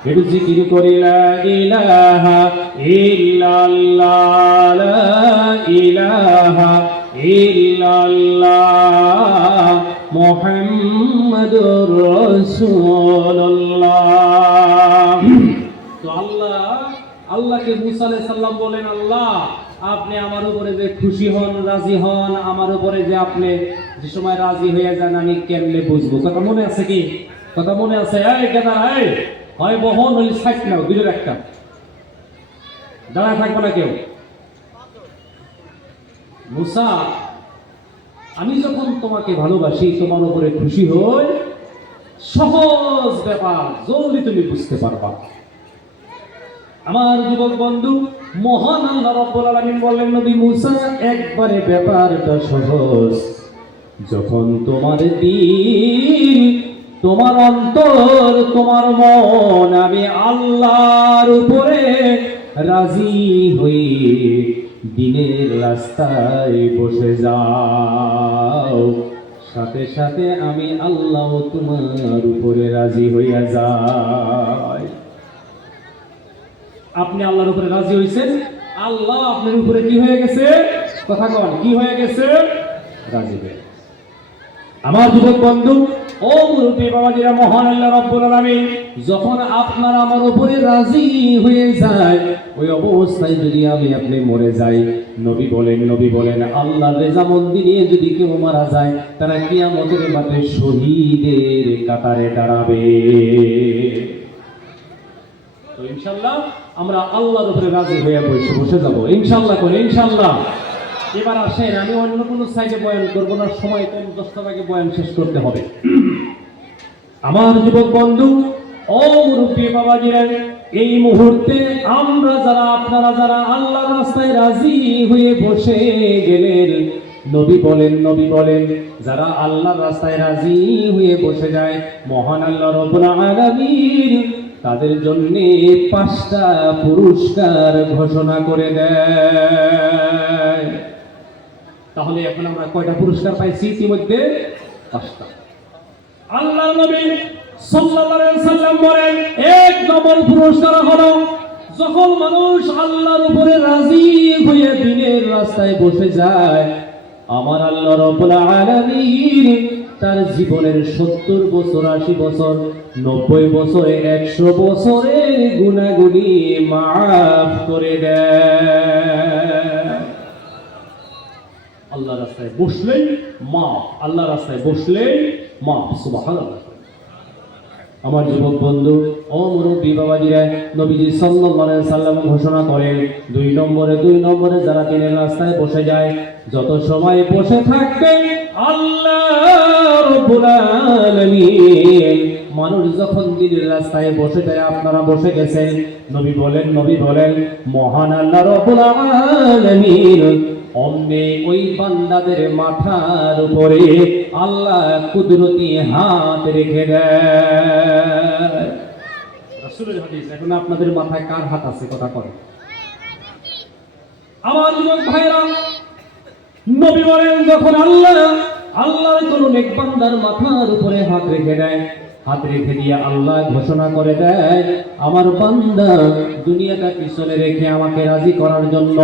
একটু জিকির করি লা ইলাহা ইল্লাল্লাহ, লা ইলাহা ইল্লাল্লাহ মুহাম্মাদুর রাসূলুল্লাহ। তো আল্লাহকে মুসা আলাইহিস সালাম বলেন, আল্লাহ আপনি আমার উপরে যে খুশি হন, রাজি হন, আমার উপরে যে আপনি যে সময় রাজি হয়ে যান আমি কেমনে বুঝবো? কথা মনে আছে কি? কথা মনে আছে? এই কেনা এই হয় বহন হইলে সাইড নাও, দুটোর একটা, দাঁড়ায় থাকবো না কেউ। মুসা, আমি যখন তোমাকে ভালোবাসি, তোমার উপরে খুশি হই, সহজ ব্যাপার, জলদি তুমি বুঝতে পারবা। আমার যুবক বন্ধু, মহান আল্লাহ রাব্বুল আলামিন বললেন, নবী মুসা একবারে ব্যাপারটা সহজ। যখন তোমার দিল, তোমার অন্তর, তোমার মন আমি আল্লাহর উপরে রাজি হয়ে দিনের রাস্তায় বসে যাও, সাথে সাথে আমি আল্লাহ তোমার উপরে রাজি হইয়া যাই। আপনি আল্লাহর উপরে রাজি হইছেন, আল্লাহ আপনার উপরে কি হয়ে গেছে? কথা কন, কি হয়ে গেছে? রাজি হয়ে। আমার যুবক বন্ধু ও মুরব্বী বাবাজিরা, মহান আল্লাহ রাব্বুল আলামিন যখন আপনার আমার উপরে রাজি হয়ে যায়, ওই অবস্থায় যদি আমি আপনি মরে যাই, নবী বলেন আল্লাহর রেজামন্দি নিয়ে যদি কেউ মারা যায়, তারা কিয়ামতের মাঠে শহীদের কাতারে দাঁড়াবে। তো ইনশাআল্লাহ আমরা আল্লাহর উপরে রাজি হয়ে বসে যাব ইনশাআল্লাহ করে ইনশাআল্লাহ। এবার আসেন, আমি অন্য কোনো সাইডে বয়ান করবো না, সময় কম, 10টার আগে বয়ান শেষ করতে হবে। আমার যুবক বন্ধু ও মুরব্বী বাবাজিরা, এই মুহূর্তে আমরা যারা, আপনারা যারা আল্লাহর রাস্তায় রাজি হয়ে বসে গেলেন, নবী বলেন যারা আল্লাহর রাস্তায় রাজি হয়ে বসে যায়, মহান আল্লাহ রাব্বুল আলামিন তাদের জন্য 5টা পুরস্কার ঘোষণা করে দেয়। তাহলে এখন আমরা কয়টা পুরস্কার পাইছি? ইতিমধ্যে 5টা। আল্লাহর নবী সাল্লাল্লাহু আলাইহি ওয়াসাল্লাম বলেন, 1 নম্বর পুরস্কার হলো যখন মানুষ আল্লাহর উপরে রাজি হয়ে দিনের রাস্তায় বসে যায়, আমার আল্লাহ রাব্বুল আলামিন তার জীবনের 70 বছর, 80 বছর, 90 বছরে, 100 বছরের গুনাহগুলি মাফ করে দেয়। আল্লাহর রাস্তায় বসলেই মাফ, আল্লাহর রাস্তায় বসলেই মাফ। সুবহানাল্লাহ। আমার যুবক বন্ধু ও মুরব্বী বাবাজিরা, নবীজি সাল্লাল্লাহু আলাইহি ওয়াসাল্লাম ঘোষণা করেন, 2 নম্বরে যারা দিনের রাস্তায় বসে যায়, যত সময় বসে থাকবে আল্লাহ রাব্বুল আলামিন, মানুষ যখন দিনের রাস্তায় বসে যায়, আপনারা বসে গেছেন, নবী বলেন মহান আল্লাহ রাব্বুল আলামিন অমনি ওই বান্দাদের মাথার উপরে আল্লাহ কুদরতি হাত রেখে দেয়। রাসূলের হাদিস। এখন আপনাদের মাথায় কার হাত আছে? কথা বলেন। আমার যুবক ভাইরা, নবী বলেন যখন আল্লাহ কোন নেক বান্দার মাথার উপরে হাত রেখে দেয়, হাত রেখে দিয়ে আল্লাহ ঘোষণা করে দেয়, আমার বান্দা দুনিয়াটা পিছনে রেখে আমাকে রাজি করার জন্য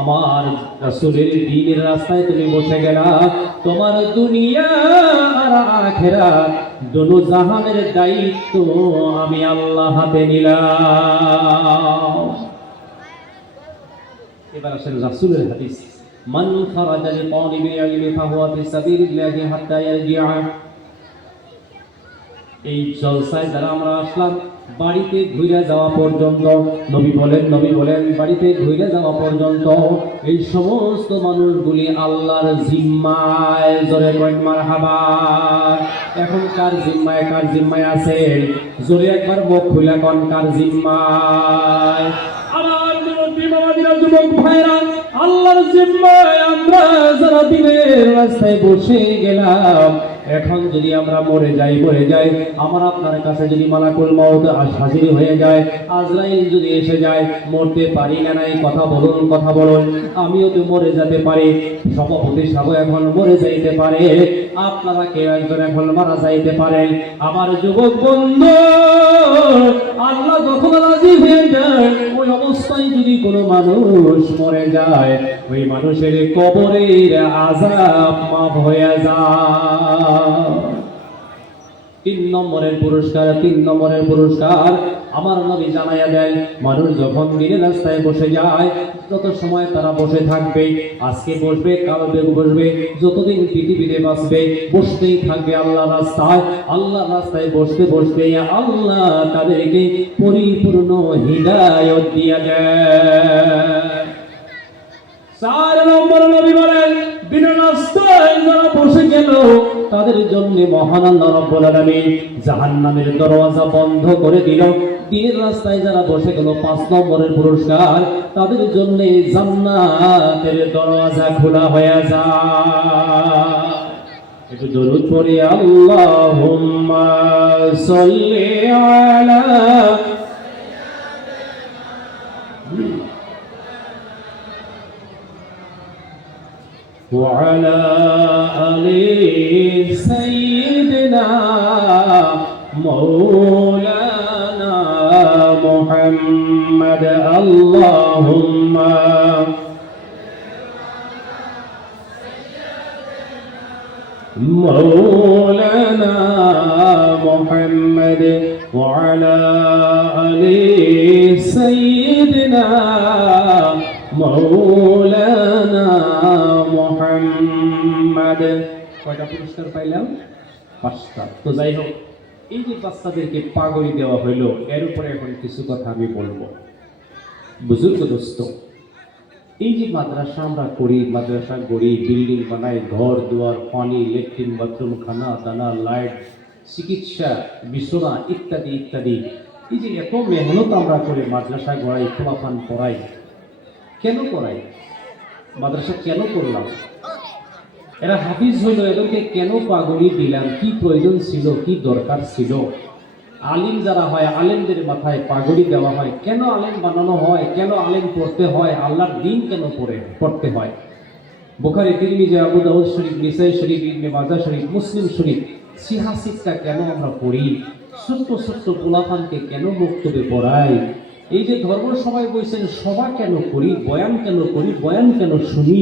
আমার রাসূলের দ্বীনের রাস্তায় তুমি বসে গেলা, তোমার দুনিয়া আর আখিরাত দুনো জাহানের দায়িত্ব আমি আল্লাহ হাতে নিলাম। এবার আসেন রাসূলের হাদিস, মান খারাজা লিতালিবি ইলমি ফাহুয়া ফি সাবিলিল্লাহি হাত্তা ইয়ারজিআ। এই জলসায় যারা আমরা আসলাম, বাড়িতে ঘুরে যাওয়া পর্যন্ত, নবী বলেন বাড়িতে ঘুরে যাওয়া পর্যন্ত এই সমস্ত মানুষগুলি আল্লাহর জিম্মায়। জোরে কইন মারহাবা। এখন কার জিম্মায় আছে? জোরে একবার মুখ খুলে কোন কার জিম্মায়? আমার মুরব্বী বাবাজিরা, যুবক ভাইরা, আল্লাহর জিম্মায় আমরা যারা দিনের রাস্তায় বসে গেলাম, এখন যদি আমরা মরে যাই, আমার আপনার কাছে যদি মালাকুল মউত হাজির হয়ে যায়, আজরাইল যদি এসে যায়, মরতে পারি না নাই? কথা বলুন। আমিও তো মরে যেতে পারি, সভাপতি সাহেব এখন মরে যাইতে পারে, আপনারা কেউ একজন এখন মারা যাইতে পারেন। আমার যুবক বন্ধু, আল্লাহ যখন রাজি হয়ে যায়, ওই অবস্থায় যদি কোনো মানুষ মরে যায়, ওই মানুষের কবরের আযাব মাফ হয়ে যায়। 3 নম্বরের পুরস্কার আমার নবী জানাইয়া দেন, মানুষ যখন দিনের রাস্তায় বসে যায়, যত সময় তারা বসে থাকবে, আজকে বসবে, কালকে বসবে, যতদিন পৃথিবীতে বাঁচবে বসতেই থাকবে আল্লাহর রাস্তায় বসতে আল্লাহ তাদেরকে পরিপূর্ণ হিদায়াত দিয়া দেয়। 4 নম্বর নবী বলেন, দিনের রাস্তায় যারা বসে গেল, তাদের জন্য মহান আল্লাহ রাব্বুল আলামিন জাহান্নামের দরওয়াজা বন্ধ করে দিল। দিনের রাস্তায় যারা বসে গেল, 5 নম্বরের পুরস্কার, তাদের জন্য জান্নাতের দরওয়াজা খোলা হয়ে যায়। একটু দরুদ পড়ি, আল্লাহুম্মা সাল্লি আলা وعلى آل مولانا محمد اللهم مولانا محمد وعلى آل سيدنا مولانا محمد কয়টা পুরস্কার পাইলাম? 5টা। তো যাই হোক, এই যে বাচ্চাদেরকে পাগড়ি দেওয়া হইলো, এর উপরে এখন কিছু কথা আমি বলবো। বুজুর্গ দোস্ত, এই যে মাদ্রাসা আমরা করি, মাদ্রাসা গড়ি, বিল্ডিং বানাই, ঘর দুয়ার, পানি, ল্যাট্রিন, বাথরুম, খানা দানা, লাইট, চিকিৎসা, বিছানা ইত্যাদি ইত্যাদি, এই যে এত মেহনত আমরা করে মাদ্রাসা গড়াই, খোলাপান পড়াই, কেন করাই? মাদ্রাসা কেন করলাম? এরা হাফিজ হইল, এদেরকে কেন পাগড়ি দিলাম? কি প্রয়োজন ছিল? কি দরকার ছিল? আলিম যারা হয়, আলেমদের মাথায় পাগড়ি দেওয়া হয় কেন? আলেম বানানো হয় কেন? আলেম পড়তে হয়, আল্লাহর দিন কেন পড়তে হয়? বুখারী, তিরমিজি, আবু দাউদ শরীফ, নিসাই শরীফ, ইবনে মাজাহ শরীফ, মুসলিম শরীফ, সিহাসিকটা কেন আমরা পড়ি? ছোট্ট ছোট্ট পোলাপানকে কেন বক্তব্যে পড়াই? এই যে ধর্ম সভায় বলছেন, সভা কেন করি? বয়ান কেন করি? বয়ান কেন শুনি?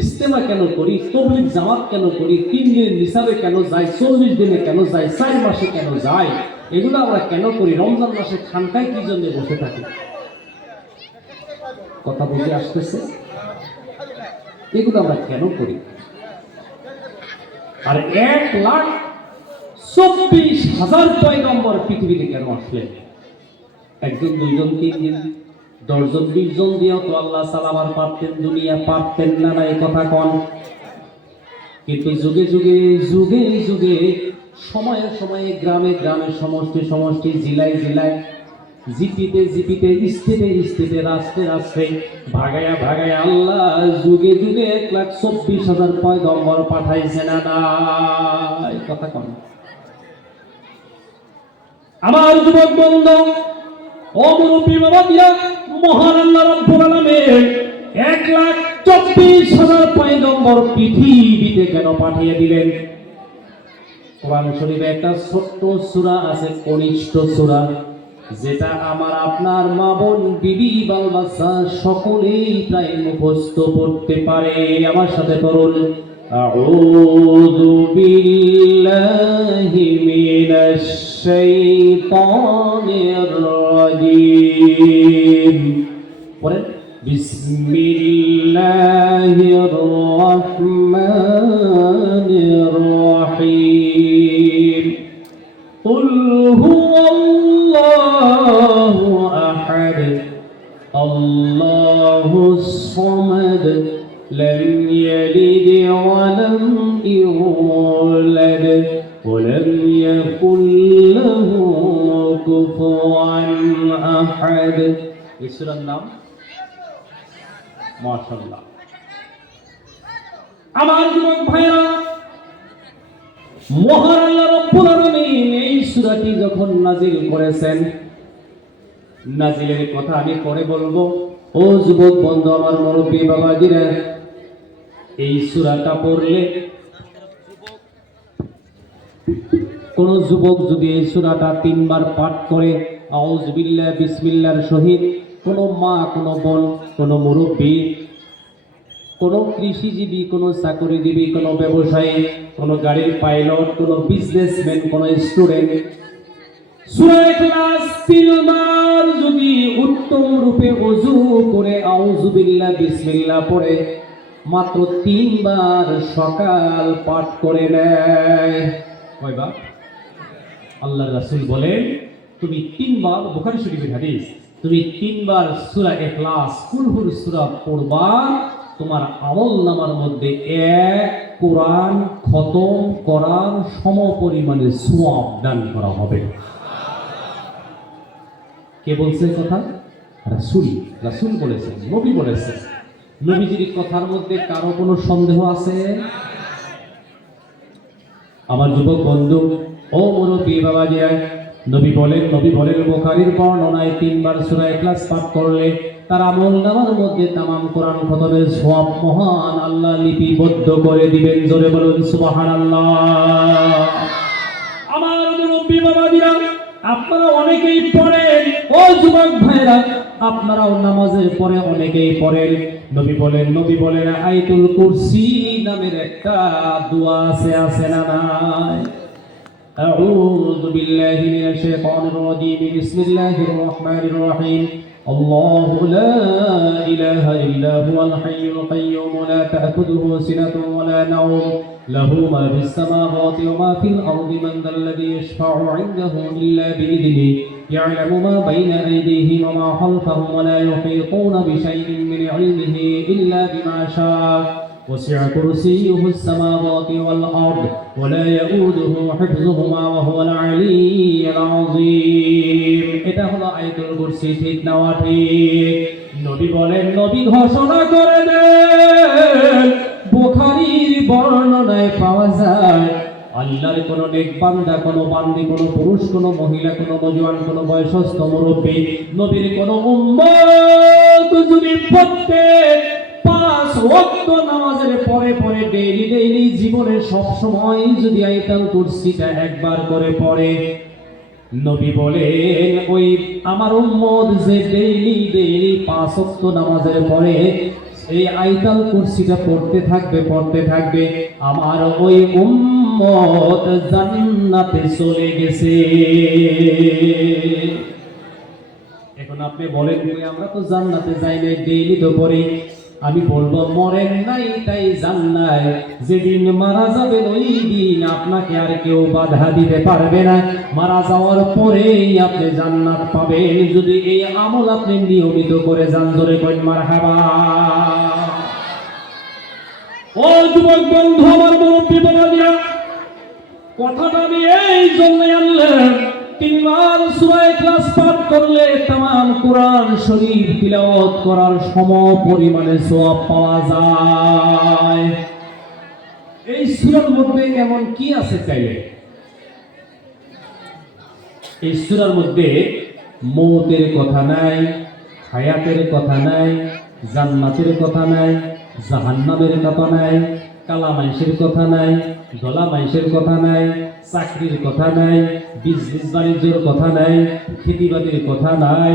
ইজতেমা কেন করি? তাবলীগ জামাত কেন করি? 3 দিনের নিসাবে কেন যাই? 40 দিনে কেন যাই? 4 মাসে কেন যাই? এগুলো আমরা কেন করি? রমজান মাসে খানকায় কি জন্য বসে থাকি? কথা বুঝে আসতেছে? এগুলো আমরা কেন করি? আর 1,24,000 পয়গম্বর পৃথিবীতে কেন আসলেন? 1 জন 2 জন 3 জন 10 জন 20 জন দিয়েও তো আল্লাহ সালাবার পারতেন, দুনিয়া পারতেন না, না এই কথা কন। কিন্তু যুগে যুগে যুগে যুগে, সময়ে সময়ে, গ্রামে গ্রামে, সমষ্টি সমষ্টি, জেলায় জেলায়, জিপিতে জিপিতে, স্টেটে স্টেটে, রাষ্ট্রে রাষ্ট্রে, ভাগায়া ভাগায়া আল্লাহ যুগে যুগে 1,24,000 পয়গম্বর পাঠাইছে না নাই? কথা কন। আমার যুবক বন্ধু ও মুরব্বী বাবা দিয়া, মহান আল্লাহ রাব্বুল আলামিন 1,24,000 পয়গম্বর পৃথিবীতে কেন পাঠিয়ে দিলেন? কোরআন শরীফে একটা ছোট্ট সূরা আছে, কনিষ্ঠ সূরা, যেটা আমার আপনার মা বোন, বিবি, বাল বাচ্চা সকলেই প্রায় মুখস্থ করতে পারে। আমার সাথে পড়ুন, আউযু বিল্লাহি মিনাশ শাইতানির রাজীম। পড়েন, বিসমিল্লাহির রহমানির রহিম। কুল হুয়াল্লাহু আহাদ, আল্লাহুস সামাদ, লাম ইয়ালিদ ওয়া লাম ইউলাদ ওয়া লাম ইয়াকুল লাহু কুফুয়ান আহাদ। এই সূরার নাম, মাশাআল্লাহ। আমার যুবক ভাইরা, মহান আল্লাহ রাব্বুল আলামিন এই সূরাটি যখন নাজিল করেছেন, নাজিলের কথা আমি পরে বলবো। ও যুবক বন্ধু, আমার মুরব্বী বাবাজিরা, এই সূরাটা পড়লে, কোন যুবক যদি এই সূরাটা 3 বার পাঠ করে, আউযু বিল্লাহ বিসমিল্লাহর সহিত, কোন মা, কোন বোন, কোন মুরব্বী, কোন কৃষিজীবী, কোন চাকরিজীবী, কোন ব্যবসায়ী, কোন গাড়ির পাইলট, কোন বিজনেসম্যান, কোন স্টুডেন্ট, সূরা ইখলাস 3 বার যদি উত্তম রূপে ওযু করে আউযু বিল্লাহ বিসমিল্লাহ পড়ে মাত্র 3 বার সকাল পাঠ করে নেয়, কয়বার? আল্লাহর রাসূল বলেন, তুমি 3 বার, বুখারী শরীফের হাদিস, তুমি 3 বার সূরা ইখলাস, কুলহুর সূরা পড়বা, তোমার আমলনামার মধ্যে 1 কোরআন খতম করার সমপরিমাণে সওয়াব দান করা হবে। কে বলছে কথা? রাসূল। রাসূল বলেছেন, নবী বলেছেন। নবীজির কথার মধ্যে কারো কোনো সন্দেহ আছে? আমার যুবক বন্ধু ও মুরব্বী বাবাজি, নবী বলেন বুখারীর বর্ণনায় 3 বার সূরা ইখলাস পাঠ করলে তার আমলনামার মধ্যে তামাম কোরআন খতমের সওয়াব মহান আল্লাহ লিপিবদ্ধ করে দিবেন। জোরে বলুন সুবহানাল্লাহ। আমার মুরব্বী বাবাজিরা, আপনারা অনেকেই পড়েন, ও যুবক ভাইরা আপনারাও নামাজের পরে অনেকেই পড়েন। নবী বলেন আয়াতুল কুরসি নামের একটা দোয়া আছে না নাই? أعوذ بالله من الشيطان الرجيم بسم الله الرحمن الرحيم الله لا إله إلا هو الحي القيوم لا تأخذه سنة ولا نوم له ما في السماوات وما في الأرض من ذا الذي يشفع عنده إلا بإذنه يعلم ما بين أيديهم وما خلفهم ولا يحيطون بشيء من علمه إلا بما شاء وسع كرسيه السماوات والأرض ولا يؤوده حفظهما وهو العلي العظيم। এটা হলো আয়াতুল কুরসি, ঠিক না ঠিক? নবী বলেন, নবী ঘোষণা করে দেন, বুখারীর বর্ণনায় পাওয়া যায় আল্লাহর কোন নেক বান্দা, কোন বান্দি, কোন পুরুষ, কোন মহিলা, কোন নওজোয়ান, কোন বয়স্ক মুরব্বী, নবীর কোন উম্মত যদি প্রত্যেক 5 ওয়াক্ত নামাজের পরে ডেইলি জীবনে সব সময় যদি আয়াতুল কুরসিটা একবার করে পড়ে, নবী বলেন ওই আমার উম্মত যে ডেইলি 5 ওয়াক্ত নামাজের পরে এই আয়াতুল কুরসিটা পড়তে থাকবে, আমার ওই উম্মত জান্নাতে চলে গেছে। এখন আপনি বলেন আমরা তো জান্নাতে যাই না, ডেইলি তো পড়ি। আমি বলবো মরেন নাই তাই জান্নাত, যেদিন মারা যাবেন ওই দিন আপনাকে আর কেউ বাধা দিতে পারবে না। মারা যাওয়ার পরেই আপনি জান্নাত পাবেন যদি এই আমল আপনি নিয়মিত করে যান। জোরে কইন মারহাবা। ও যুবক বন্ধু, আমার মুরব্বী বাবাজিরা, কথাটা আমি এই জন্য আনলাম, 3 বার সূরা ইখলাস পাঠ করলে तमाम কোরআন শরীফ তিলাওয়াত করার সম পরিমাণে সওয়াব পাওয়া যায়। এই সূরার মধ্যে এমন কি আছে চাইলে? এই সূরার মধ্যে মওতের কথা নাই, হায়াতের কথা নাই, জান্নাতের কথা নাই, জাহান্নামের কথা নাই, কালা মাইশের কথা নাই, দলা মাইশের কথা নাই, চাকরির কথা নাই, বিজনেস বাণিজ্যের কথা নাই, খেতিবাড়ির কথা নাই,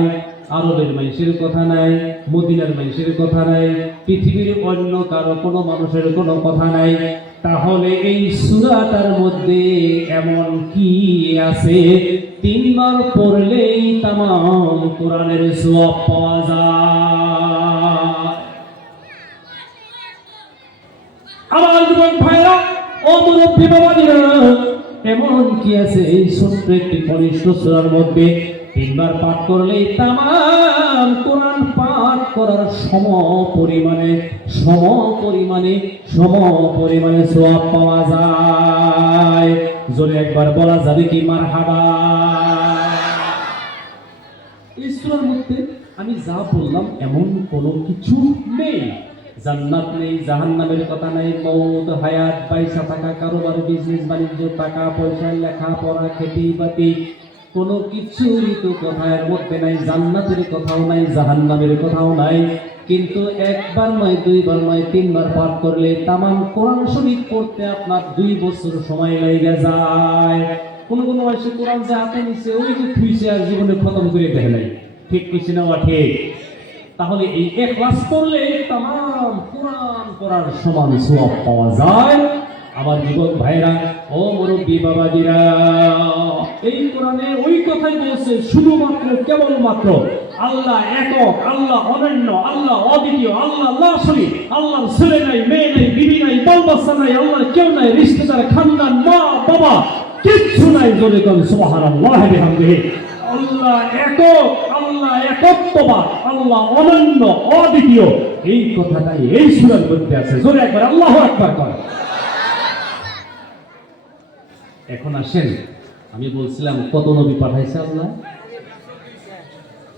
আরবের মাইশের কথা নাই, মদিনার মাইশের কথা নাই, পৃথিবীর অন্য কারো কোনো মানুষের কোনো কথা নাই। তাহলে এই সূরাটার মধ্যে এমন কি আছে 3 বার পড়লেই तमाम কোরআনের সওয়াব পাওয়া যায়? আমার যুবক ভাইরা, ও মুরব্বী বাবাজিরা, এমন কি আছে এই ছোট্ট একটি কনিষ্ঠ সূরার মধ্যে 3 বার পাঠ করলেই तमाम কোরআন পাঠ করার সম পরিমাণে সওয়াব পাওয়া যায়? জোরে একবার বলা যাবে কি মারহাবা? এই সূরার মধ্যে আমি যা বললাম এমন কোনো কিছু নেই। জান্নাত নেই, জাহান্নামের কথা নাই, মওত, হায়াত, পয়সা থাকা, কারোবার, বিজনেস বাণিজ্য, টাকা পয়সা, লেখাপড়া, খেতি বাতি, কোনো কিছুই তো কথার মধ্যে নাই। জান্নাতের কথাও নাই, জাহান্নামের কথাও নাই। কিন্তু 1 বার নয়, 2 বার নয়, 3 বার পাঠ করলে तमाम কোরআন শরীফ পড়তে আপনার 2 বছর সময় লেগে যায়। কোন মানুষ কোরআন যে হাতে নিচ্ছে ওই যে থুইছে আর জীবনে খতম করে দেখে নাই। ঠিক কইছি না? ঠিক। তাহলে এই ইখলাস পড়লে तमाम কোরআন পড়ার সমান সওয়াব পাওয়া যায়। আমার যুবক ভাইরা, ও মুরব্বী বাবাজিরা, এই কোরআনে ওই কথাই বলছে শুধুমাত্র কেবলমাত্র আল্লাহ একক, আল্লাহ অনন্য, আল্লাহ অদ্বিতীয়, আল্লাহ লা শরীক, আল্লাহর ছেলে নাই, মেয়ে নাই, বিবি নাই, বাল বাচ্চা নাই, আল্লাহর কেউ নাই, রিশতেদার, খানদান, মা বাবা কিচ্ছু নাই। জোরে কোন সুবহানাল্লাহ বিহামদিহি। আল্লাহ একক, আল্লাহ একত্ববাদ, আল্লাহ অনন্য, অদ্বিতীয়, এই কথাটাই এই সূরার মধ্যে আছে। জোরে একবার আল্লাহু আকবার কর। এখন আসেন, আমি বলছিলাম কত নবী পাঠাইছে আল্লাহ,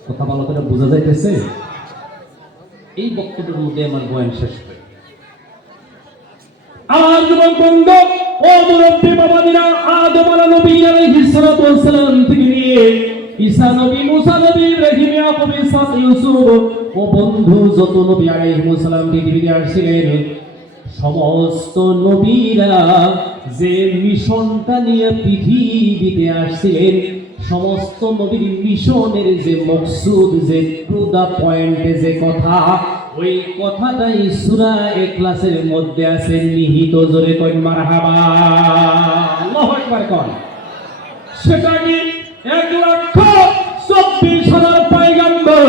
কথা ভালো করে বোঝা যাইতেছে? এই বক্তব্যের মধ্যে আমার বয়ান শেষ হবে। আমার যুবক বন্ধু, ও মুরব্বী বাবাজিরা, আদম নবী আলাইহিস সালাতু ওয়াস সালাম থেকে নিয়ে ঈসা নবী, মুসা নবী, ইব্রাহিম, ইয়াকুব, ইসহাক, ইউসুফ ও বন্ধু যত নবী আলাইহিস সালাম পৃথিবীতে আসছিলেন, সমস্ত নবীরা যে মিশনটা নিয়ে পৃথিবীতে আসছিলেন সমস্ত নবীর মিশনের যে মকসুদ, যে টু দা পয়েন্টে যে কথা, ওই কথাটাই সূরা ইখলাসের মধ্যে আছে নিহিত। জোরে কইন মারহাবা, আল্লাহু আকবার কোন। সেটা কি 1,24,000 পয়গম্বর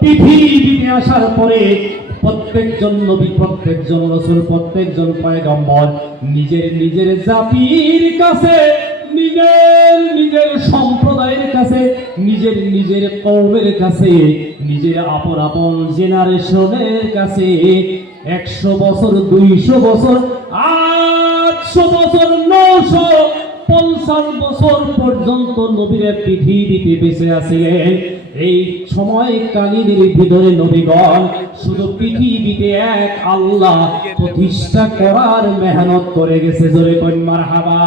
পৃথিবীতে আসার পরে প্রত্যেকজন নবী, প্রত্যেকজন রাসূল, প্রত্যেকজন পয়গম্বর নিজের নিজের জাতির কাছে, নিজের নিজের সম্প্রদায়ের কাছে, নিজের নিজের কওমের কাছে, নিজের আপন আপন জেনারেশনের কাছে 100 বছর, 200 বছর, 800 বছর, 950 বছর পর্যন্ত নবীরা পৃথিবীতে বেঁচে আছিলেন। এই সময়কালীনের ভিতরে নবীগণ শুধু পৃথিবীতে এক আল্লাহ প্রতিষ্ঠা করার মেহনত করে গেছে। জোরে কইন মারহাবা।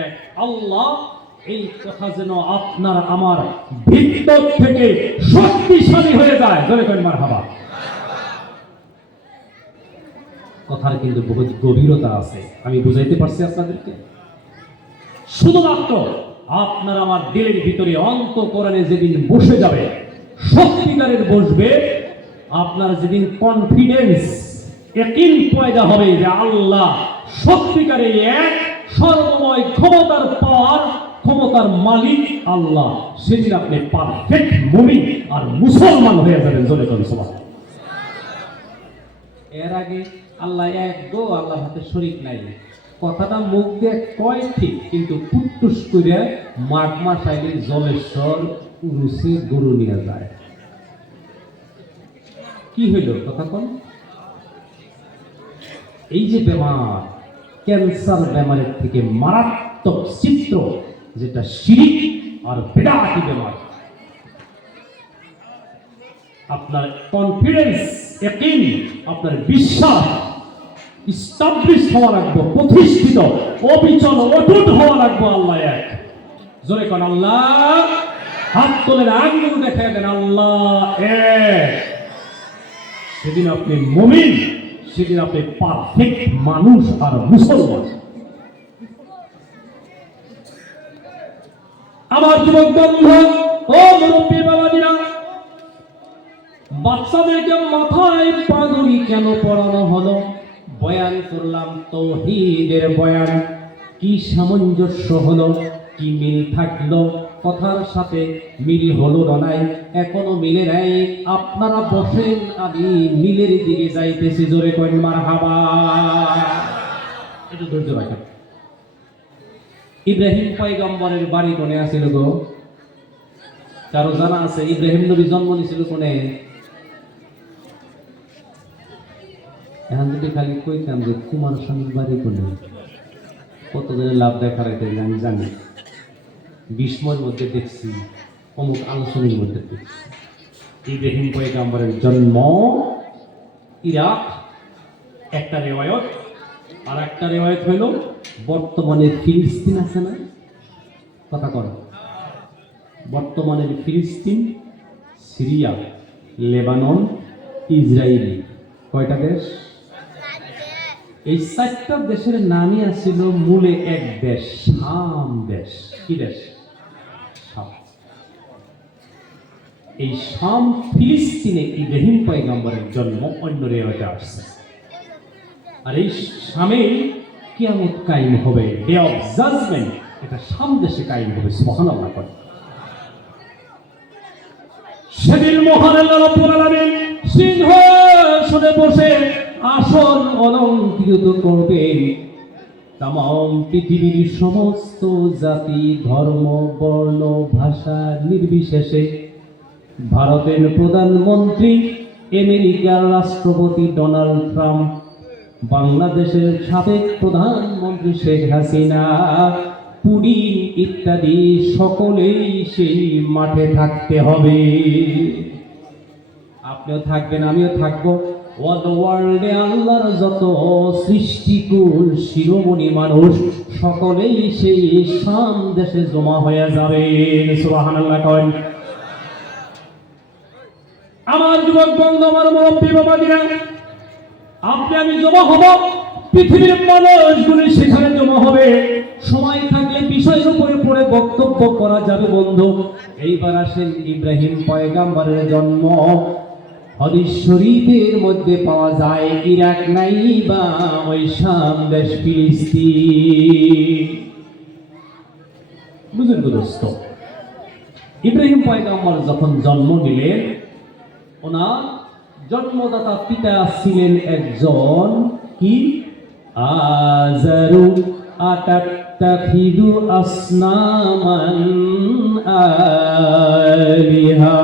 এক আল্লাহ, এই কথা যেন আপনার আমার ভিতর থেকে শক্তিশালী হয়ে যায়। জোরে কইন মারহাবা। কথার কিন্তু বহুত গভীরতা আছে, আমি বুঝাইতে পারছি আপনাদেরকে। শুধুমাত্র আপনার আমার দিলের ভিতরে, অন্তঃকরণে যেদিন বসে যাবে, সত্যিকারের বসবে, আপনার যেদিন কনফিডেন্স, ইয়াকিন পয়দা হবে যে আল্লাহ সত্যিকারের এক, সর্বময় ক্ষমতার পাওয়ার, ক্ষমতার মালিক আল্লাহ, সেদিন আপনি পারফেক্ট মুমিন আর মুসলমান হয়ে যাবেন। জোরে করেন সুবহানাল্লাহ। এর আগে আল্লাহ এক, গো আল্লাহর হাতে শরীক নাই, কথাটা মুখ দিয়ে কয় ঠিক, কিন্তু পুটুস করে মাগমা চাইলে জলেশ্বর উরুসে গরু নিয়ে যায়। কি হইল কথা কোন? এই যে বেমার, ক্যান্সার বেমারের থেকে মারাত্মক চিত্র, যেটা শিরিক আর বিদআতি বেমার। আপনার কনফিডেন্স, ইয়াকিন, আপনার বিশ্বাস ইস্টাবলিশ হওয়া লাগবে, প্রতিষ্ঠিত, অবিচল, অটুট হওয়া লাগবে। আল্লাহ এক। জোরে কোন আল্লাহ। হাত তোলেন, আঙ্গুল দেখায় দেন, আল্লাহ এক। সেদিন আপনি মুমিন, সেদিন আপনি পারফেক্ট মানুষ আর মুসলমান। আমার যুবক বন্ধু ও মুরব্বী বাবাজিরা, বাচ্চাদেরকে মাথায় পাগড়ি কেন পড়ানো হলো? বয়ান করলাম তাওহীদের বয়ান, কি সামঞ্জস্য হলো, কি মিল থাকলো, কথার সাথে মিল হলো না নাই, এখনো মিলে নাই। আপনারা বসেন, আমি মিলের দিকে যাইতেছি। জোরে কইন মারহাবা। একটু ধৈর্য রাখেন। ইব্রাহিম পয়গম্বরের বাড়ি কোনে আছিল গো? কারো জানা আছে ইব্রাহিম নবী জন্ম নিয়েছিল কোনে? এখন যদি খালি কইতাম যে কুমার স্বামীর বাড়ি কোনে, কত দিনের লাভ দেখা রাখতে আমি জানি। বিস্ময়ের মধ্যে দেখছি, অমুক আলোচনার মধ্যে দেখছি ইব্রাহিম পয়গম্বরের জন্ম ইরাক, একটা রেওয়ায়ত। আর একটা রেওয়ায়ত হইল বর্তমানে ফিলিস্তিন আছে না, কথা কর, বর্তমানে ফিলিস্তিন, সিরিয়া, লেবানন, ইসরায়েল, কয়টা দেশ? এই 4টা দেশের নামই আছিল মূলে এক দেশ, শাম দেশ। কি দেশ? শাম। এই শাম ফিলিস্তিনে ইব্রাহিম পয়গম্বরের জন্ম অন্য রেওয়ায়তে আসছে। আর এই শামে কিয়ামত কায়েম হবে, ডে অফ জাজমেন্ট, এটা শাম দেশে কায়েম হবে। সুবহানাল্লাহ। সেদিন মহান আল্লাহ রাব্বুল আলামিন সিংহাসনে বসে আসন অলংকৃত করবেন। তামাম পৃথিবীর সমস্ত জাতি, ধর্ম, বর্ণ, ভাষা নির্বিশেষে ভারতের প্রধানমন্ত্রী, আমেরিকার রাষ্ট্রপতি ডোনাল্ড ট্রাম্প, বাংলাদেশের সাবেক প্রধানমন্ত্রী শেখ হাসিনা, পুডিন ইত্যাদি সকলেই সেই মাঠে থাকতে হবে। আপনিও থাকবেন, আমিও থাকবো। ওয়ার্ল্ডে আল্লাহর যত সৃষ্টিকুল শিরোমণি মানুষ সকলেই সেই শাম দেশে জমা হয়ে যাবে। সুবহানাল্লাহ করেন। আমার যুবক বন্ধু, আমার মুরব্বী বাবাজিরা, আপনি আমি জমা হব, পৃথিবীর মানুষগুলি সেখানে জমা হবে। সময় বক্তব্য করা যাবে বন্ধু। এইবার আসেন ইব্রাহিম পয়গাম্বরের জন্ম হাদিস শরীফের মধ্যে পাওয়া যায়, ইরাক নাই বা ওই শাম দেশ ফিলিস্তিন। বুজুর্গ দোস্ত, ইব্রাহিম পয়গাম্বর যখন জন্ম নিলেন, ওনার জন্মদাতা পিতা ছিলেন একজন কি আযারু আতাত্তাখিযু আসনামান আলিহা।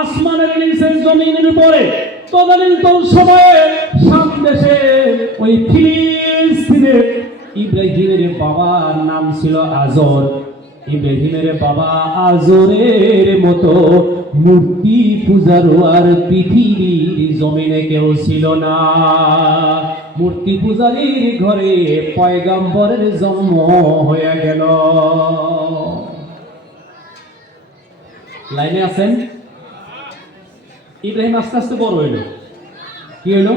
আসমানের নিচে জমিনের উপরে তদানীন্তন সময়ে শাম দেশে ওই ফিলিস্তিনে ইব্রাহিমের বাবার নাম ছিল আজর। ইব্রাহিমের বাবা আজরের মতো মূর্তি পূজারও আর পৃথিবীর জমিনে কেউ ছিল না। মূর্তি পূজারীর ঘরে পয়গাম্বরের জন্ম হয়ে গেল। লাইনে আছেন? ইব্রাহিম আস্তে আস্তে বড় হইল। কি হইল?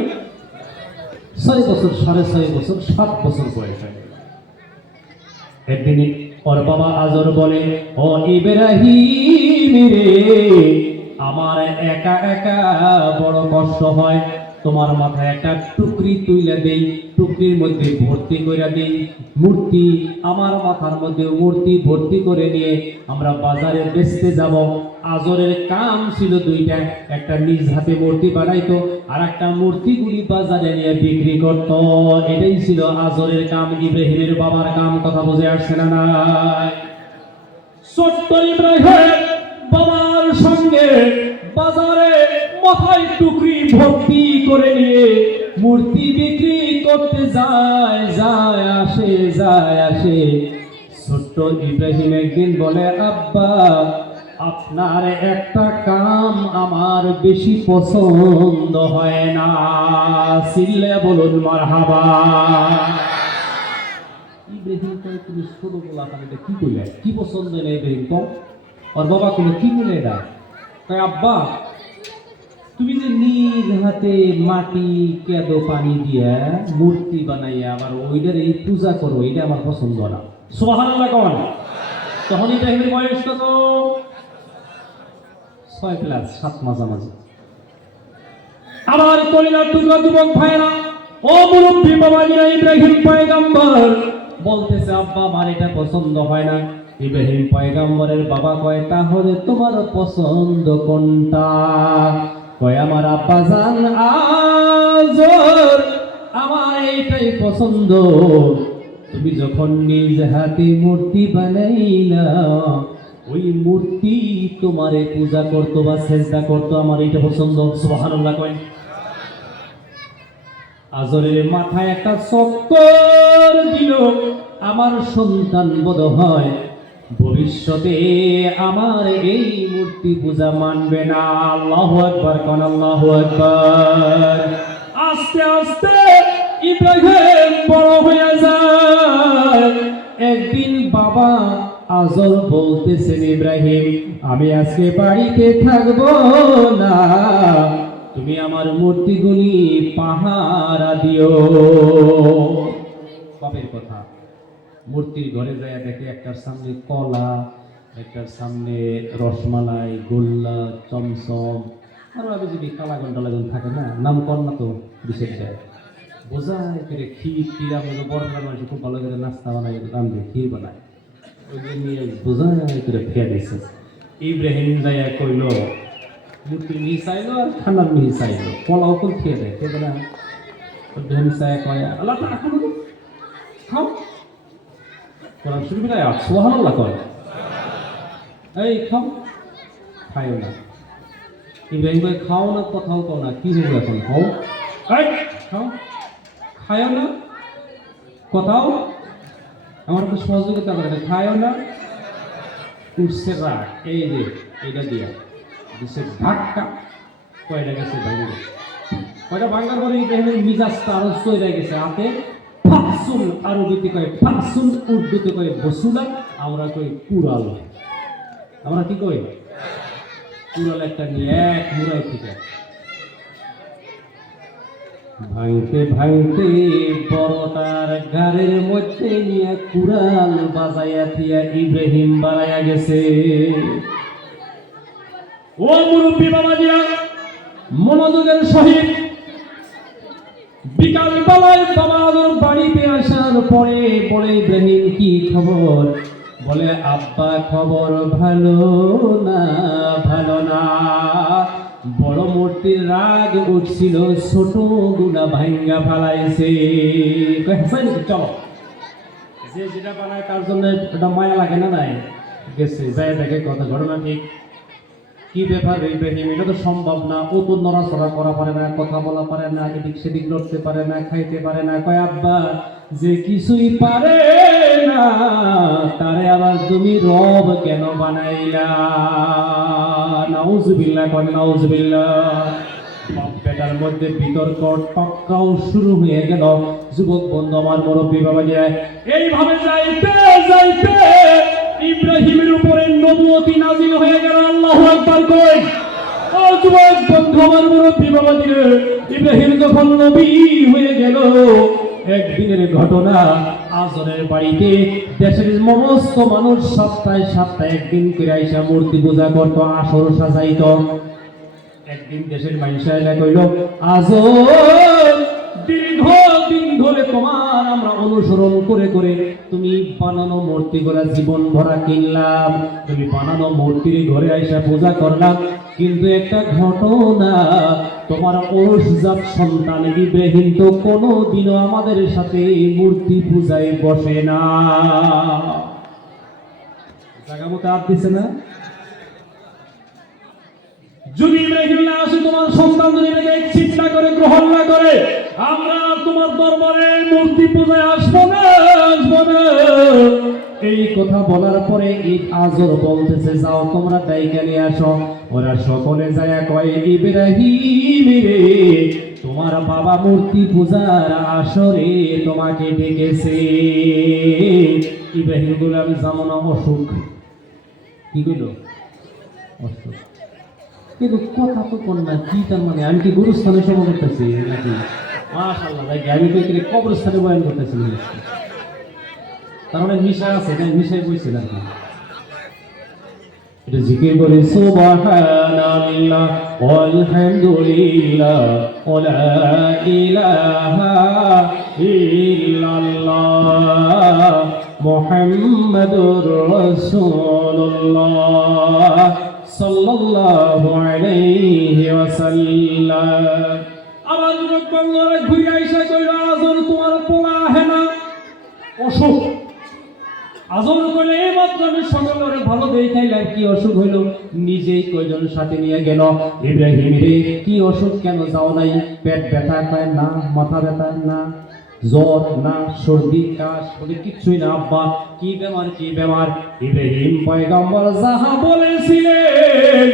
6 বছর, 6.5 বছর, 7 বছর বয়স হয়ে গেল। একদিন ওর বাবা আজর বলে, ও ইব্রাহিম রে, আমার একা একা বড় কষ্ট হয়, তোমার মাথায় একটা টুকরি তুইলা দেই, টুকরির মধ্যে ভর্তি করে দেই মূর্তি, আমার মাথার মধ্যে মূর্তি ভর্তি করে নিয়ে আমরা বাজারে বেচতে যাব। আজরের কাম ছিল দুইটা, একটা নিজ হাতে মূর্তি বানাইতো, আর একটা মূর্তিগুলি বাজারে নিয়ে বিক্রি করত। এটাই ছিল আজরের কাম, ইব্রাহিমের বাবার কাম। কথা বুঝে আসছে না? নাই ছোট্ট ইব্রাহিম বাবার সঙ্গে বাজারে মাথায় টুকরি ভর্তি করে নিয়ে মূর্তি বিক্রি করতে যায়, যায় আসে, যায় আসে। ছোট্ট ইব্রাহিম একদিন বলে, আব্বা, আপনার একটা কাম আমার বেশি পছন্দ হয় না। চিল্লে বলুন মারহাবা। ইব্রাহিম কয়, তুমি ছোট বলা এটা কি কইলে, কি পছন্দ নেই ইব্রাহিম কম? ওর বাবা কইলে, কি বলে এটা? কয়, আব্বা, তুমি যে নিজ হাতে মাটি কেদো পানি দিয়া মূর্তি বানাইয়া আবার ওইটার এই পূজা করো, এটা আমার পছন্দ না। সুবহানাল্লাহ কোন? তখন ইব্রাহিমের বয়স কত? 6 ক্লাস, 7 মাঝামাঝি। আমার কলিজার টুকরা যুবক ভাইরা, ও মুরব্বী বাবাজিরা, ইব্রাহিম পয়গম্বর বলতেছে, আব্বা, আমার এটা পছন্দ হয় না। ইব্রাহিম পয়গম্বরের বাবা কয়, তাহলে তোমার পছন্দ কোনটা? কয়, আমার আব্বা জান আজর, আমার এইটাই পছন্দ। তুমি যখন নিজ হাতে মূর্তি বানাইলা, ওই মূর্তি তোমারে পূজা করতো বা সেজদা করতো, আমার এইটা পছন্দ। সুবহানাল্লাহ কয়। আজরের মাথায় একটা চক্কর দিল, আমার সন্তান বোধ হয় ভবিষ্যতে আমার এই মূর্তি পূজা মানবে না। আল্লাহু আকবার কোন? আল্লাহু আকবার। আস্তে আস্তে ইব্রাহিম বড় হয়ে যায়। একদিন বাবা আজর বলতেছেন, ইব্রাহিম, আমি আজকে বাড়িতে থাকবো না, তুমি আমার মূর্তিগুলি পাহারা দিও। বাপের কথা। মূর্তির ঘরে যায়, দেখে একটার সামনে কলা, একটার সামনে রসমালাই, গোল্লা, চমচম, আরো আগে যদি কালাগন টালাগন থাকে না, নাম কর না তো বিশেষ যায়, বোঝায় করে ক্ষীর টির। আমাদের বড় মানুষ খুব ভালো করে নাস্তা বানায়, রান্ধে, ক্ষীর বানায়, ওই যে নিয়ে বোঝায় করে খেয়ে দিচ্ছে। ইব্রাহিম যাইয়া কইল, মূর্তি মিহি চাইলো আর খানার মিহি চাইলো, কলাও কোন খেয়ে দেয়, খেয়ে দেয় না। ইব্রাহিম চাই কয়, আল্লাহ খাও, কোরআন শরীফে আয়াত, সুবহানাল্লাহ কয়, এই খাও, খাইও না। ইব্রাহিম কয়, খাও না, কথাও কও না, কি হইব এখন? খাও, এই খাও, খাইও না, কথাও আমার তো সহযোগিতা করে, খাইও না। উঠছে রাগ, এই যে এটা দিয়া দিছে ধাক্কা, কয়টা গেছে ভাঙে, কয়টা ভাঙার পরে ইব্রাহিমের মিজাজটা আরো চলে গেছে। হাতে ফাকসুল, আরবিতে কয় ফাকসুল, উর্দুতে কয় বসুলা, আমরা কই কুড়াল। আমরা কি কই? কুড়াল একটা নিয়ে এক মুড়াই থেকে ভাঙতে ভাঙতে বড়টার গাড়ির মধ্যে নিয়ে কুড়াল বাজাইয়া দিয়া ইব্রাহিম বাড়াইয়া গেছে। ও মুরব্বী বাবাজিরা, মনোযোগের সহিত বিকাল বেলায় বাবার বাড়িতে আসার পরে বলে, ইব্রাহিম কি খবর? বলে, আব্বা খবর ভালো না, ভালো না। বড় মূর্তির রাগ উঠছিল, ছোট গুলা ভাঙ্গা ফালাইছে। চলো, যে যেটা বানায় তার জন্য ওটা মায়া লাগে না? নাই গেছে, যাই দেখে কথা ঘটনা ঠিক। কি ব্যাপার ইব্রাহিম, এটা তো সম্ভব না। ও তো নড়াচড়া করা পারে না, কথা বলা পারে না, এদিক সেদিক লড়তে পারে না, খাইতে পারে না। কয়, আব্বা যে কিছুই পারে না তারে আবার তুমি রব কেন বানাইলা? নাউজুবিল্লাহ, কয় নাউজুবিল্লাহ। বাপ বেটার মধ্যে বিতর্ক টক্কাও শুরু হয়ে গেল। যুবক বন্ধু আমার, মুরব্বী বাবা যায়, এইভাবে যাইতে যাইতে ইব্রাহিমের উপরে নবুয়তি নাযিল হয়ে গেল। আল্লাহু আকবার কই। ও যুবক বন্ধু আমার, মুরব্বী বাবা দিয়ে, ইব্রাহিম যখন নবী হয়ে গেল, একদিনের ঘটনা। আজরের বাড়িতে দেশের সমস্ত মানুষ সপ্তাহে সপ্তাহে একদিন করে আইসা মূর্তি পূজা করত, আসর সাজাইত। একদিন দেশের মানুষরা এলা কইল, আজর দীর্ঘদিন ধরে তোমার আমরা অনুসরণ করে করে তুমি বানানো মূর্তি গুলা জীবন ভরা কিনলাম, তুমি বানানো মূর্তির ঘরে আইসা পূজা করলাম, কিন্তু একটা ঘটনা, তোমার ওরসজাত সন্তান ইব্রাহিম তো কোনোদিনও আমাদের সাথে মূর্তি পূজায় বসে না। জায়গা মতো আর দিছে না? যদি ইব্রাহিম না আসে, তোমার সন্তান যদি এটাকে চিন্তা করে গ্রহণ না করে, আমরা তোমার দরবারে মূর্তি পূজায় আসবো না, আসবো না। এই কথা বলার পরে ঈদ আজর বলতেছে, যাও তোমরা ডাইকা নিয়ে আসো। ওরা সকলে যায় কয়, ইব্রাহিম রে, তোমার বাবা মূর্তি পূজার আসরে তোমাকে ডেকেছে। ইব্রাহিম বলে, আমি যাবো না, অসুখ। কি কইল? অসুখ। কিন্তু কথা তো কোন না, কি তার মানে? আমি কি গুরুস্থানে সভা করতেছি নাকি? মাশাআল্লাহ, ভাই আমি তো এখানে কবরস্থানে বয়ান করতেছি। তার মানে মিশা আছে, তাই মিশাই বইছিল আর কি। এটা জিকির করে, সুবহানাল্লাহ ওয়ালহামদুলিল্লাহ ওয়ালা ইলাহা ইল্লাল্লাহ মুহাম্মাদুর রাসূলুল্লাহ সাল্লাল্লাহু আলাইহি ওয়াসাল্লাম। আমার যুবক বাংলার ঘুরে আইসা কইল, আজর তোমার পোলা হে না, অসুখ। আজর কইলে, এই মাত্র আমি সকলের ভালো দেখাইলাম, কি অসুখ হইল? নিজেই কয়জন সাথে নিয়ে গেল। ইব্রাহিম রে, কি অসুখ, কেন যাও নাই? পেট ব্যথা? কয় না। মাথা ব্যথা? না। জ্বর? না। সর্দি কাশ? বলে কিচ্ছুই না। আব্বা কি বেমার, কি বেমার? ইব্রাহিম পয়গম্বর যাহা বলেছিলেন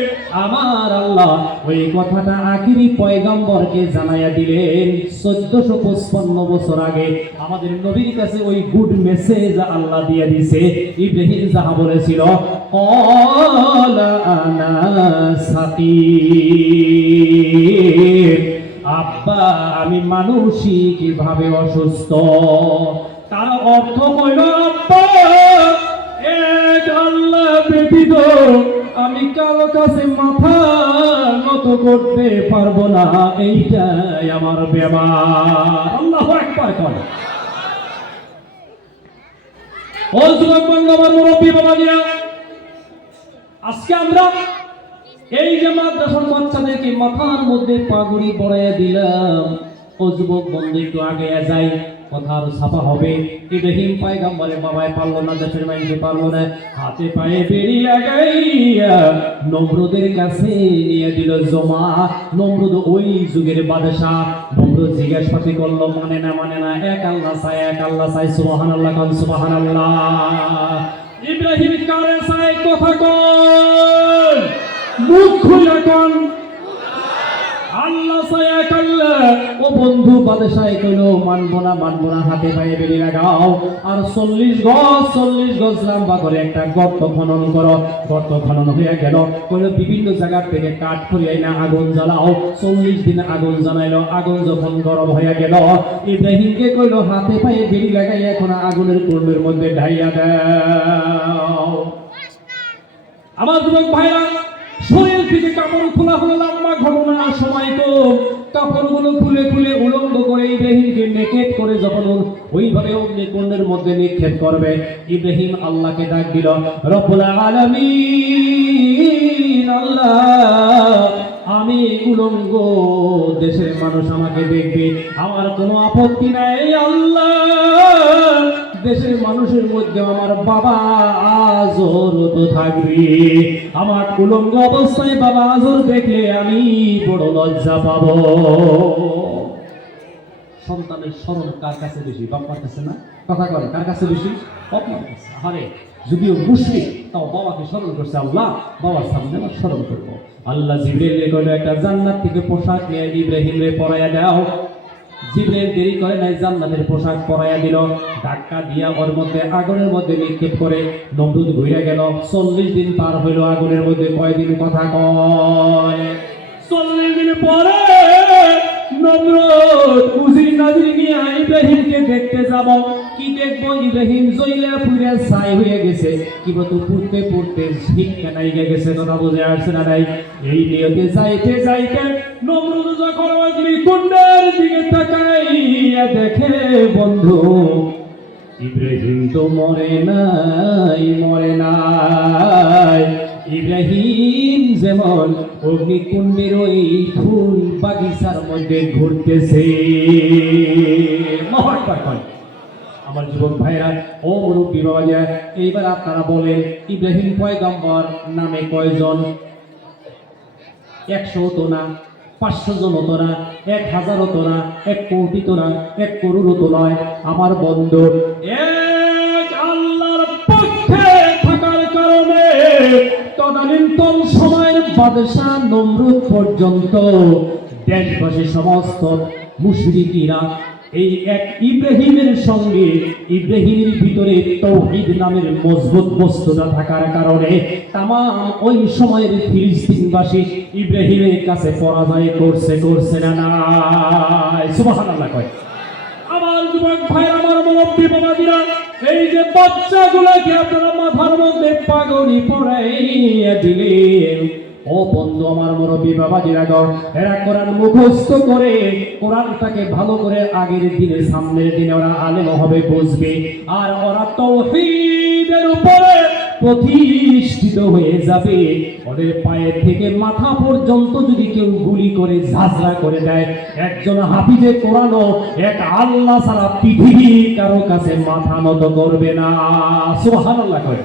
আমার আল্লাহ ওই কথাটা আখিরি পয়গম্বরকে জানাইয়া দিলেন। 1455 বছর আগে আমাদের নবীর কাছে ওই গুড মেসেজ আল্লাহ দিয়ে দিছে। ইব্রাহিম যাহা বলেছিল, ক্বালা আনা সাকিম, আব্বা আমি মানসিক ভাবে অসুস্থ। তার অর্থ হইল, আব্বা এক আল্লাহ ব্যতীত আমি কারো কাছে মাথা নত করতে পারবো না, এইটাই আমার বেমার। আল্লাহু আকবার করে। ও যুবক বন্ধু আমার, মুরব্বী বাবাজিরা, আজকে আমরা এই যে মাদ্রাসার বাচ্চাদেরকে মাথার মধ্যে পাগড়ি পরাইয়া দিলাম, ও যুবক বন্ধু একটু আগে যাই, কথা আরো ছাপা হবে। ইব্রাহিম পয়গম্বরের বাবাই পারলো না, দেশের মানুষে পারলো না, হাতে পায়ে বেড়ি লাগাইয়া নমরুদের কাছে নিয়ে দিল জমা। নমরুদ ওই যুগের বাদশাহ। নমরুদ জিজ্ঞাসাপাতি করলো, মানে না, মানে না, এক আল্লাহ চাই, এক আল্লাহ চাই। সুবহানাল্লাহ কোন, সুবহানাল্লাহ। ইব্রাহিম কারে চাই? কথা কোন, মুখ খুলে কোন। আল্লাহ ছায়া কাল্লা ও বন্ধু বাদশাহ কইলো মানবো না হাতে পায়ে বেরিয়ে লাগাও আর 40 গজ লম্বা করে একটা গর্ত খনন করো গর্ত খনন হয়ে গেল কইলো বিভিন্ন জায়গা থেকে কাঠ খড়িয়ে না আগুন জ্বালাও 40 দিন আগুন জ্বালাইলো আগুন যখন গরম হয়ে গেল ইব্রাহিমকে কইলো হাতে পায়ে বেরিয়ে লাগাই এখন আগুনের কুণ্ডের মধ্যে ঢাইয়া দাও আমার যুবক ভাইরা শরীর থেকে কাপড় খোলা হলো লম্বা ঘটনা সময় তো কাপড়গুলো খুলে খুলে উলঙ্গ করে ইব্রাহিমকে নেকেট করে যখন ওইভাবে অগ্নিকুণ্ডের মধ্যে নিক্ষেপ করবে ইব্রাহিম আল্লাহকে ডাক দিল রব্বুল আলামিন আল্লাহ আমি উলঙ্গ দেশের মানুষ আমাকে দেখবে আমার কোনো আপত্তি নাই আল্লাহ দেশের মানুষের মধ্যে আমার বাবা আজর তো থাকবে আমার উলঙ্গ অবস্থায় বাবা আজর দেখলে আমি বড় লজ্জা পাবো সন্তানের স্মরণ কার কাছে বেশি বাবার কাছে না কথা বলে কার কাছে বেশি বাবার কাছে আরে যদিও মুশরিক তাও বাবাকে স্মরণ করছে আল্লাহ বাবার সামনে আমার স্মরণ করবো আল্লাহ জিবরাইলকে কইলো একটা জান্নাত থেকে পোশাক নিয়ে ইব্রাহিমরে পরাইয়া দাও জিবরাইল দেরি করে নাই জান্নাতের পোশাক পরাইয়া দিল ধাক্কা দিয়া ওর মধ্যে আগুনের মধ্যে নিক্ষেপ করে নমরুদ ঘুরে গেল 40 দিন পার হইল আগুনের মধ্যে কয়দিন কথা কয় 40 দিন পরে নমরুদ উজির নাজির নিয়ে ইব্রাহিমকে দেখতে যাব কি দেখবো ইব্রাহিম জইলা পুরে ছাই হয়ে গেছে কি বলতো পুড়তে পুড়তে ঠিক কানাই গেছে কথা বুঝে আসছে না নাই এই নিয়তে যাইতে যাইতে নমরুদ যখন অগ্নিকুণ্ডের দিকে তাকাইয়া দেখে বন্ধু ইব্রাহিম তো মরে নাই ইব্রাহিম যেমন অগ্নিকুণ্ডের ওই ফুল বাগিচার মধ্যে ঘুরতেছে আমার যুবক ভাইরা ও মুরব্বী বাবা এইবার আপনারা বলেন ইব্রাহিম পয়গম্বর নামে কয়জন 100 তো না 500 জন হতো না 1000 হতো না 1 কোটি তো না 1 করোড় তো নয় আমার বন্ধু এক আল্লাহর পক্ষে থাকার কারণে তদানীন্তন সময়ের বাদশা নমরুদ পর্যন্ত দেশবাসী সমস্ত মুশরিকিরা এই এক ইব্রাহিমের সঙ্গে ইব্রাহিমের ভিতরে তাওহীদ নামের মজবুত বস্তুটা থাকার কারণে তামাম ওই সময়ের ফিলিস্তিনবাসী ইব্রাহিমের কাছে পরাজয় করছে না সুবহানাল্লাহ কয় আমার যুবক ভাই আমার মুরব্বী বাবাজিরা এই যে বাচ্চাগুলোকে আপনারা মাথার মধ্যে পাগড়ি পরাইয়া দিলেন ও বন্ধু আমার মুরব্বী বাবাজিরা এরা কোরআন মুখস্থ করে কোরআনটাকে ভালো করে আগের দিনে সামনের দিনে ওরা আলেম হবে বুঝবে আর ওরা তাওহীদের উপরে প্রতিষ্ঠিত হয়ে যাবে ওদের পায়ের থেকে মাথা পর্যন্ত যদি কেউ গুলি করে ঝাঁঝরা করে দেয় একজন হাফিজে কোরআনও এক আল্লাহ ছাড়া পৃথিবী কারো কাছে মাথা নত করবে না সুবহানাল্লাহ কয়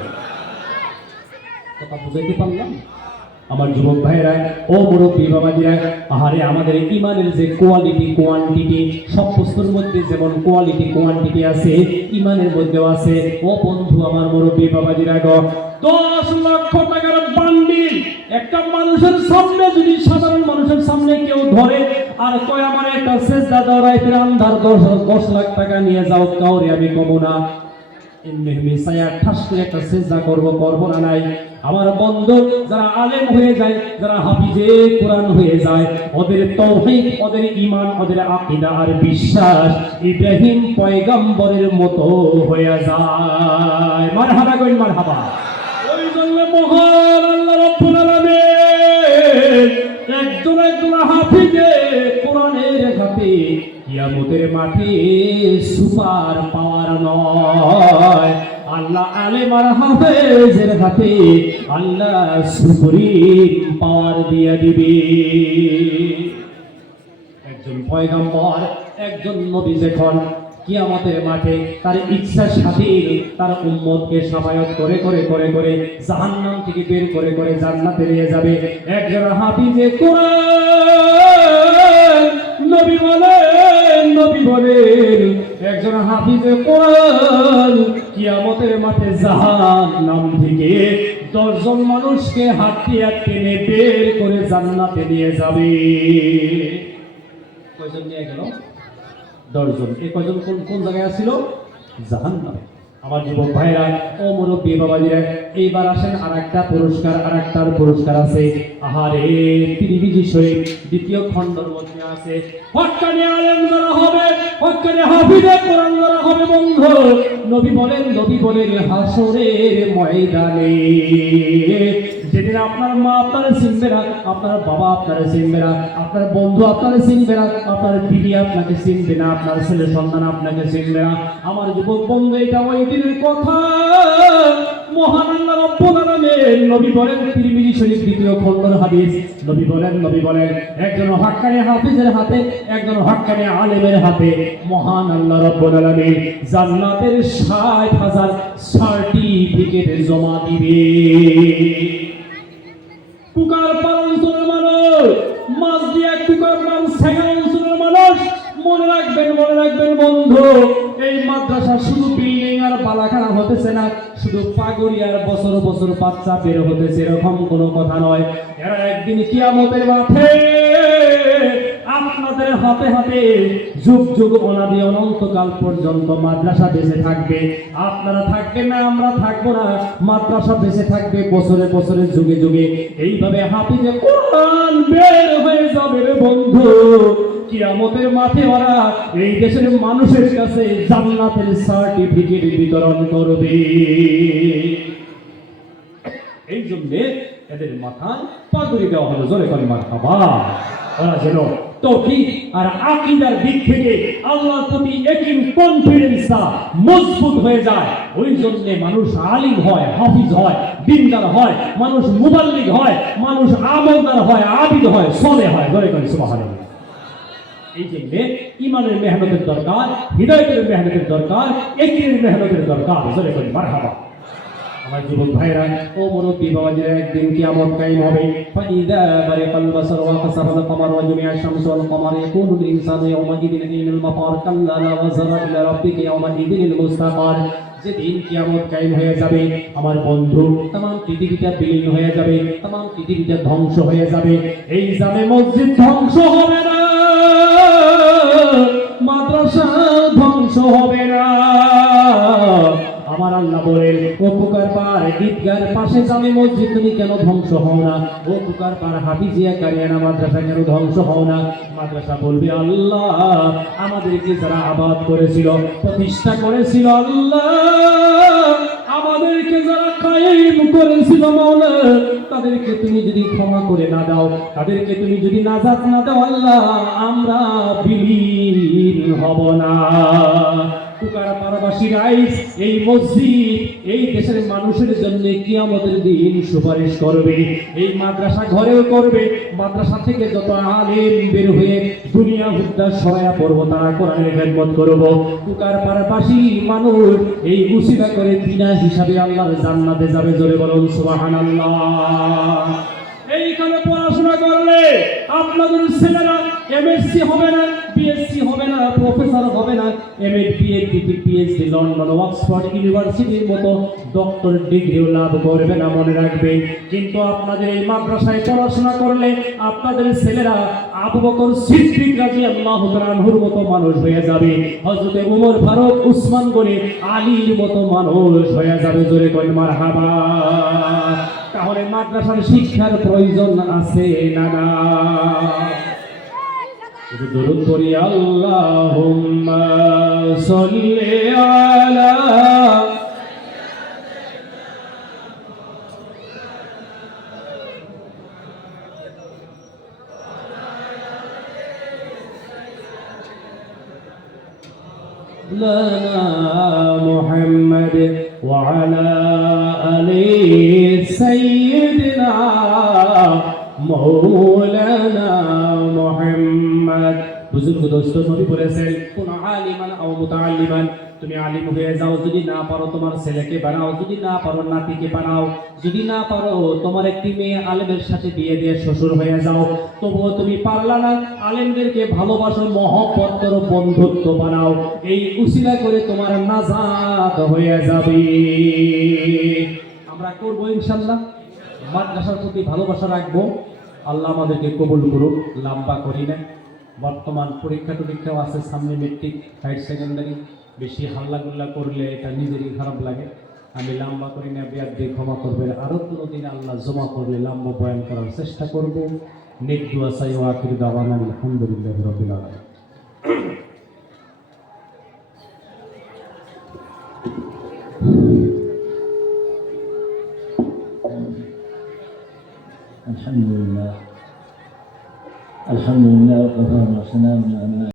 কথা বুঝাইতে পারলাম আমার যুবক ভাইরা ও মুরব্বী বাবাজিরা আহারে আমাদের ঈমানের যে কোয়ালিটি কোয়ান্টিটি সব বস্তুর মধ্যে যেমন কোয়ালিটি কোয়ান্টিটি আছে ঈমানের মধ্যেও আছে ও বন্ধু আমার মুরব্বী বাবাজিরা 10 লক্ষ টাকার বান্ডিল একটা মানুষের সামনে যদি সাধারণ মানুষের সামনে কেউ ধরে আর কয় আমার একটা সেজদা দাও রাইতের আন্ধার 10 লাখ টাকা নিয়ে যাও কাউরে আমি কমো না এমনি সায়া ঠাসলে একটা সেজদা করবো না নাই আমার বন্ধু যারা আলেম হয়ে যায় যারা হাফিজে কোরআন হয়ে যায় ওদের তাওহীদ ওদের ঈমান ওদের আকীদা আর বিশ্বাস ইব্রাহিম পয়গম্বরের মতো হয়ে যায় মারহাবা কইন মারহাবা ওই জন্য মহান আল্লাহ রাব্বুল আলামিন একজন হাফিজে কোরআনের হাতে কিয়ামতের মাঠে সুপার পাওয়ার নয় আল্লাহ আলেম আর হাফেজের হাতে আল্লাহ সুপ্রিম পাওয়ার দিয়ে দিবে একজন পয়গম্বর একজন নবী যখন কিয়ামতের মাঠে তার ইচ্ছার সাথে তার উম্মতকে সাফায়াত করে জাহান্নাম থেকে বের করে জান্নাতে নিয়ে যাবে একজন হাফিজে কোরআন নবী বলেন নবী বলেন একজন হাফিজে কোরআন কিয়ামতের মাঠে জাহান্নাম থেকে 10 জন মানুষকে হাতিয়া টেনে বের করে জান্নাতে নিয়ে যাবে। কয়জন নিয়ে গেল? 10 জন। এই কয়জন কোন কোন জায়গায় আসছিল? জাহান্নামে। আমার যুবক ভাইরা ও মুরব্বী বাবাজিরা, এইবার আসেন আরেকটার পুরস্কার আছে। আহারে তিরমিজি শরীফ 2য় খণ্ডের মধ্যে আছে, হক্কানি আলেম যারা হবে, হক্কানি হাফিজে কোরআন যারা হবে বন্ধু, নবী বলেন হাসরের ময়দানে যেদিন আপনার মা আপনারা চিনবে না, আপনার বাবা আপনারা চিনবে না, আপনার বন্ধু আপনারা চিনবে না, আপনার বিবি আপনাকে চিনবে না, আপনার ছেলে সন্তান আপনাকে চিনবে না। আমার যুবক বন্ধু, এটা ওই দিনের কথা। মহান আল্লাহ রব্বুল আলামিন নবী বলেন, তিরমিজি শরীফ 2য় খণ্ডের হাদিস, নবী বলেন একজন হক্কানি হাফিজের হাতে, একজন হক্কানি আলেমের হাতে মহান আল্লাহ রব্বুল আলামিন জান্নাতের 60,000 সার্টিফিকেট জমা দিবে। কুকার পার অঞ্চলের মানুষ, মাছ দিয়ে কুকার পার সেখান অঞ্চলের মানুষ, মনে রাখবেন বন্ধু, এই মাদ্রাসা শুধু বিল্ডিং আর বালাখানা হতেছে না, শুধু পাগড়ি আর বছর বছর বাচ্চা বের হতেছে, এরকম কোনো কথা নয়। এরা একদিন কিয়ামতের মাঠে আপনাদের হাতে হাতে যুগ যুগ অনাদি অনন্তকাল পর্যন্ত মাদ্রাসা বেঁচে থাকবে। আপনারা থাকবেন না, আমরা থাকবো না, মাদ্রাসা বেঁচে থাকবে বছরে বছরে যুগে যুগে। এইভাবে হাফিজে কোরআন বের হয়ে যাবে রে বন্ধু। কিয়ামতের মাঠে ওরা এই দেশের মানুষের কাছে জান্নাতের সার্টিফিকেট বিতরণ করবে। এই জন্য এদের মাথায় পাগড়ি দেওয়া হলো, জোরে করে মারহাবা। ওরা যেন তাওহীদ আর আকীদার দিক থেকে আল্লাহর প্রতি একই কনফিডেন্সটা মজবুত হয়ে যায়। ওই জন্য মানুষ আলিম হয়, হাফিজ হয়, দিনদার হয়, মানুষ মুবাল্লিগ হয়, মানুষ আমলদার হয়, আবিদ হয়, সালেহ হয়, জোরে করে সুবহানাল্লাহ। এই জন্য ইমানের মেহনতের দরকার, হিদায়াতের মেহনতের দরকার, একীর মেহনতের দরকার, জোরে করে মারহাবা। আমার যুবক ভাইরা ও মুরব্বী বাবাজিরা, একদিন কিয়ামত কায়েম হবে। ফাইদা বারিকাল বাসার ওয়া কাসাফাল কমার ওয়া জুমিআ শামসু ওয়াল কমার ইয়াকুলুল ইনসানু ইয়াওমাইদিন আইনাল মাফার কাল্লা লা ওয়াজরা ইলা রাব্বিকা ইয়াওমাইদিনিল মুস্তাকার। যেদিন কিয়ামত কায়েম হয়ে যাবে আমার বন্ধু, तमाम পৃথিবীটা বিলীন হয়ে যাবে, तमाम পৃথিবীটা ধ্বংস হয়ে যাবে। এই জামে মসজিদ ধ্বংস হবে না, মাদ্রাসা ধ্বংস হবে না। আমার আল্লাহ বলেন, ও পুকার পার ঈদগার পাশে জামে মসজিদ তুমি কেন ধ্বংস হও না? ও পুকার পার হাফিজিয়া কারিয়ানা মাদ্রাসা কেন ধ্বংস হও না? মাদ্রাসা বলবে, আল্লাহ আমাদেরকে যারা আবাদ করেছিল, প্রতিষ্ঠা করেছিল, আল্লাহ আমাদেরকে যারা কায়েম করেছিল মাওলা, তাদেরকে তুমি যদি ক্ষমা করে না দাও, তাদেরকে তুমি যদি নাজাত না দাও, আল্লাহ আমরা বিলীন হব না। পুকারা পারাবাসী রাইস এই মসজিদ এই দেশের মানুষের জন্য কিয়ামতের দিন সুপারিশ করবে, এই মাদ্রাসা ঘরেও করবে। মাদ্রাসা থেকে যত আলেম বের হয়ে দুনিয়া হুদ্দা সহায়া পড়ব, তারা কোরআনের খেদমত করব। পুকার পারাবাসী মানুষ এই মুসিবা করে বিনা হিসাবে আল্লাহর জান্নাতে যাবে, জোরে বলুন সুবহানাল্লাহ। এইখানে পড়াশোনা করলে আপনাদের ছেলেরা এমএসসি হবে না, বিএসসি হবে না, প্রফেসর হবে না, এমএ পিএইচডি লন্ডন অক্সফোর্ড ইউনিভার্সিটির মতো ডক্টর ডিগ্রিও লাভ করবে না, মনে রাখবেন। কিন্তু আপনাদের এই মাদ্রাসায় পড়াশোনা করলে আপনাদের ছেলেরা আবু বকর সিদ্দিক রাদিয়াল্লাহু তাআলা আনহুর মতো মানুষ হয়ে যাবে, হযরত ওমর ফারুক উসমান গনি আলীর মতো মানুষ হয়ে যাবে, জোরে কইন মারহাবা। তাহলে মাদ্রাসার শিক্ষার প্রয়োজন আছে না না? দরুদ পড়ি, আল্লাহুম্মা সাল্লি আলা মুহাম্মদ ওয়া আলা আলি সাইয়্যিদিনা মাওলানা মুহাম্মদ বুজুর্গ দোস্ত নবী বলেছেন কোন আলিমান আও মুতাআল্লিমান, তুমি আলিম হয়ে যাও, যদি না পারো তোমার ছেলেকে বানাও, যদি না পারো নাতিকে বানাও, যদি না পারো তোমার একটি মেয়ে আলেমের সাথে বিয়ে দিয়ে শ্বশুর হয়ে যাও, তবুও তুমি পারলা না, আলেমদেরকে ভালোবাসো, মহব্বত করো, বন্ধুত্ব বানাও, এই উসিলা করে তোমার নাজাত হয়ে যাবে। আমরা করবো ইনশাল্লাহ, মাদ্রাসার প্রতি ভালোবাসা রাখবো। আল্লাহ আমাদেরকে কবুল করুক। লম্বা করি না, বর্তমান পরীক্ষা টরীক্ষাও আছে সামনে, মেট্রিক, হায়ার সেকেন্ডারি, বেশি হাল্লাগুল্লা করলে এটা নিজেরই খারাপ লাগে। আমি লম্বা করি না, বিয়ার দিয়ে ক্ষমা করবেন। আরও কোনো দিন আল্লাহ জমা করলে লম্বা বয়ান করার চেষ্টা করব। নেক দুয়া চাই, ও আখির দাওয়ানা আলহামদুলিল্লাহি রাব্বিল আলামিন। الحمد لله وكفى وسلام على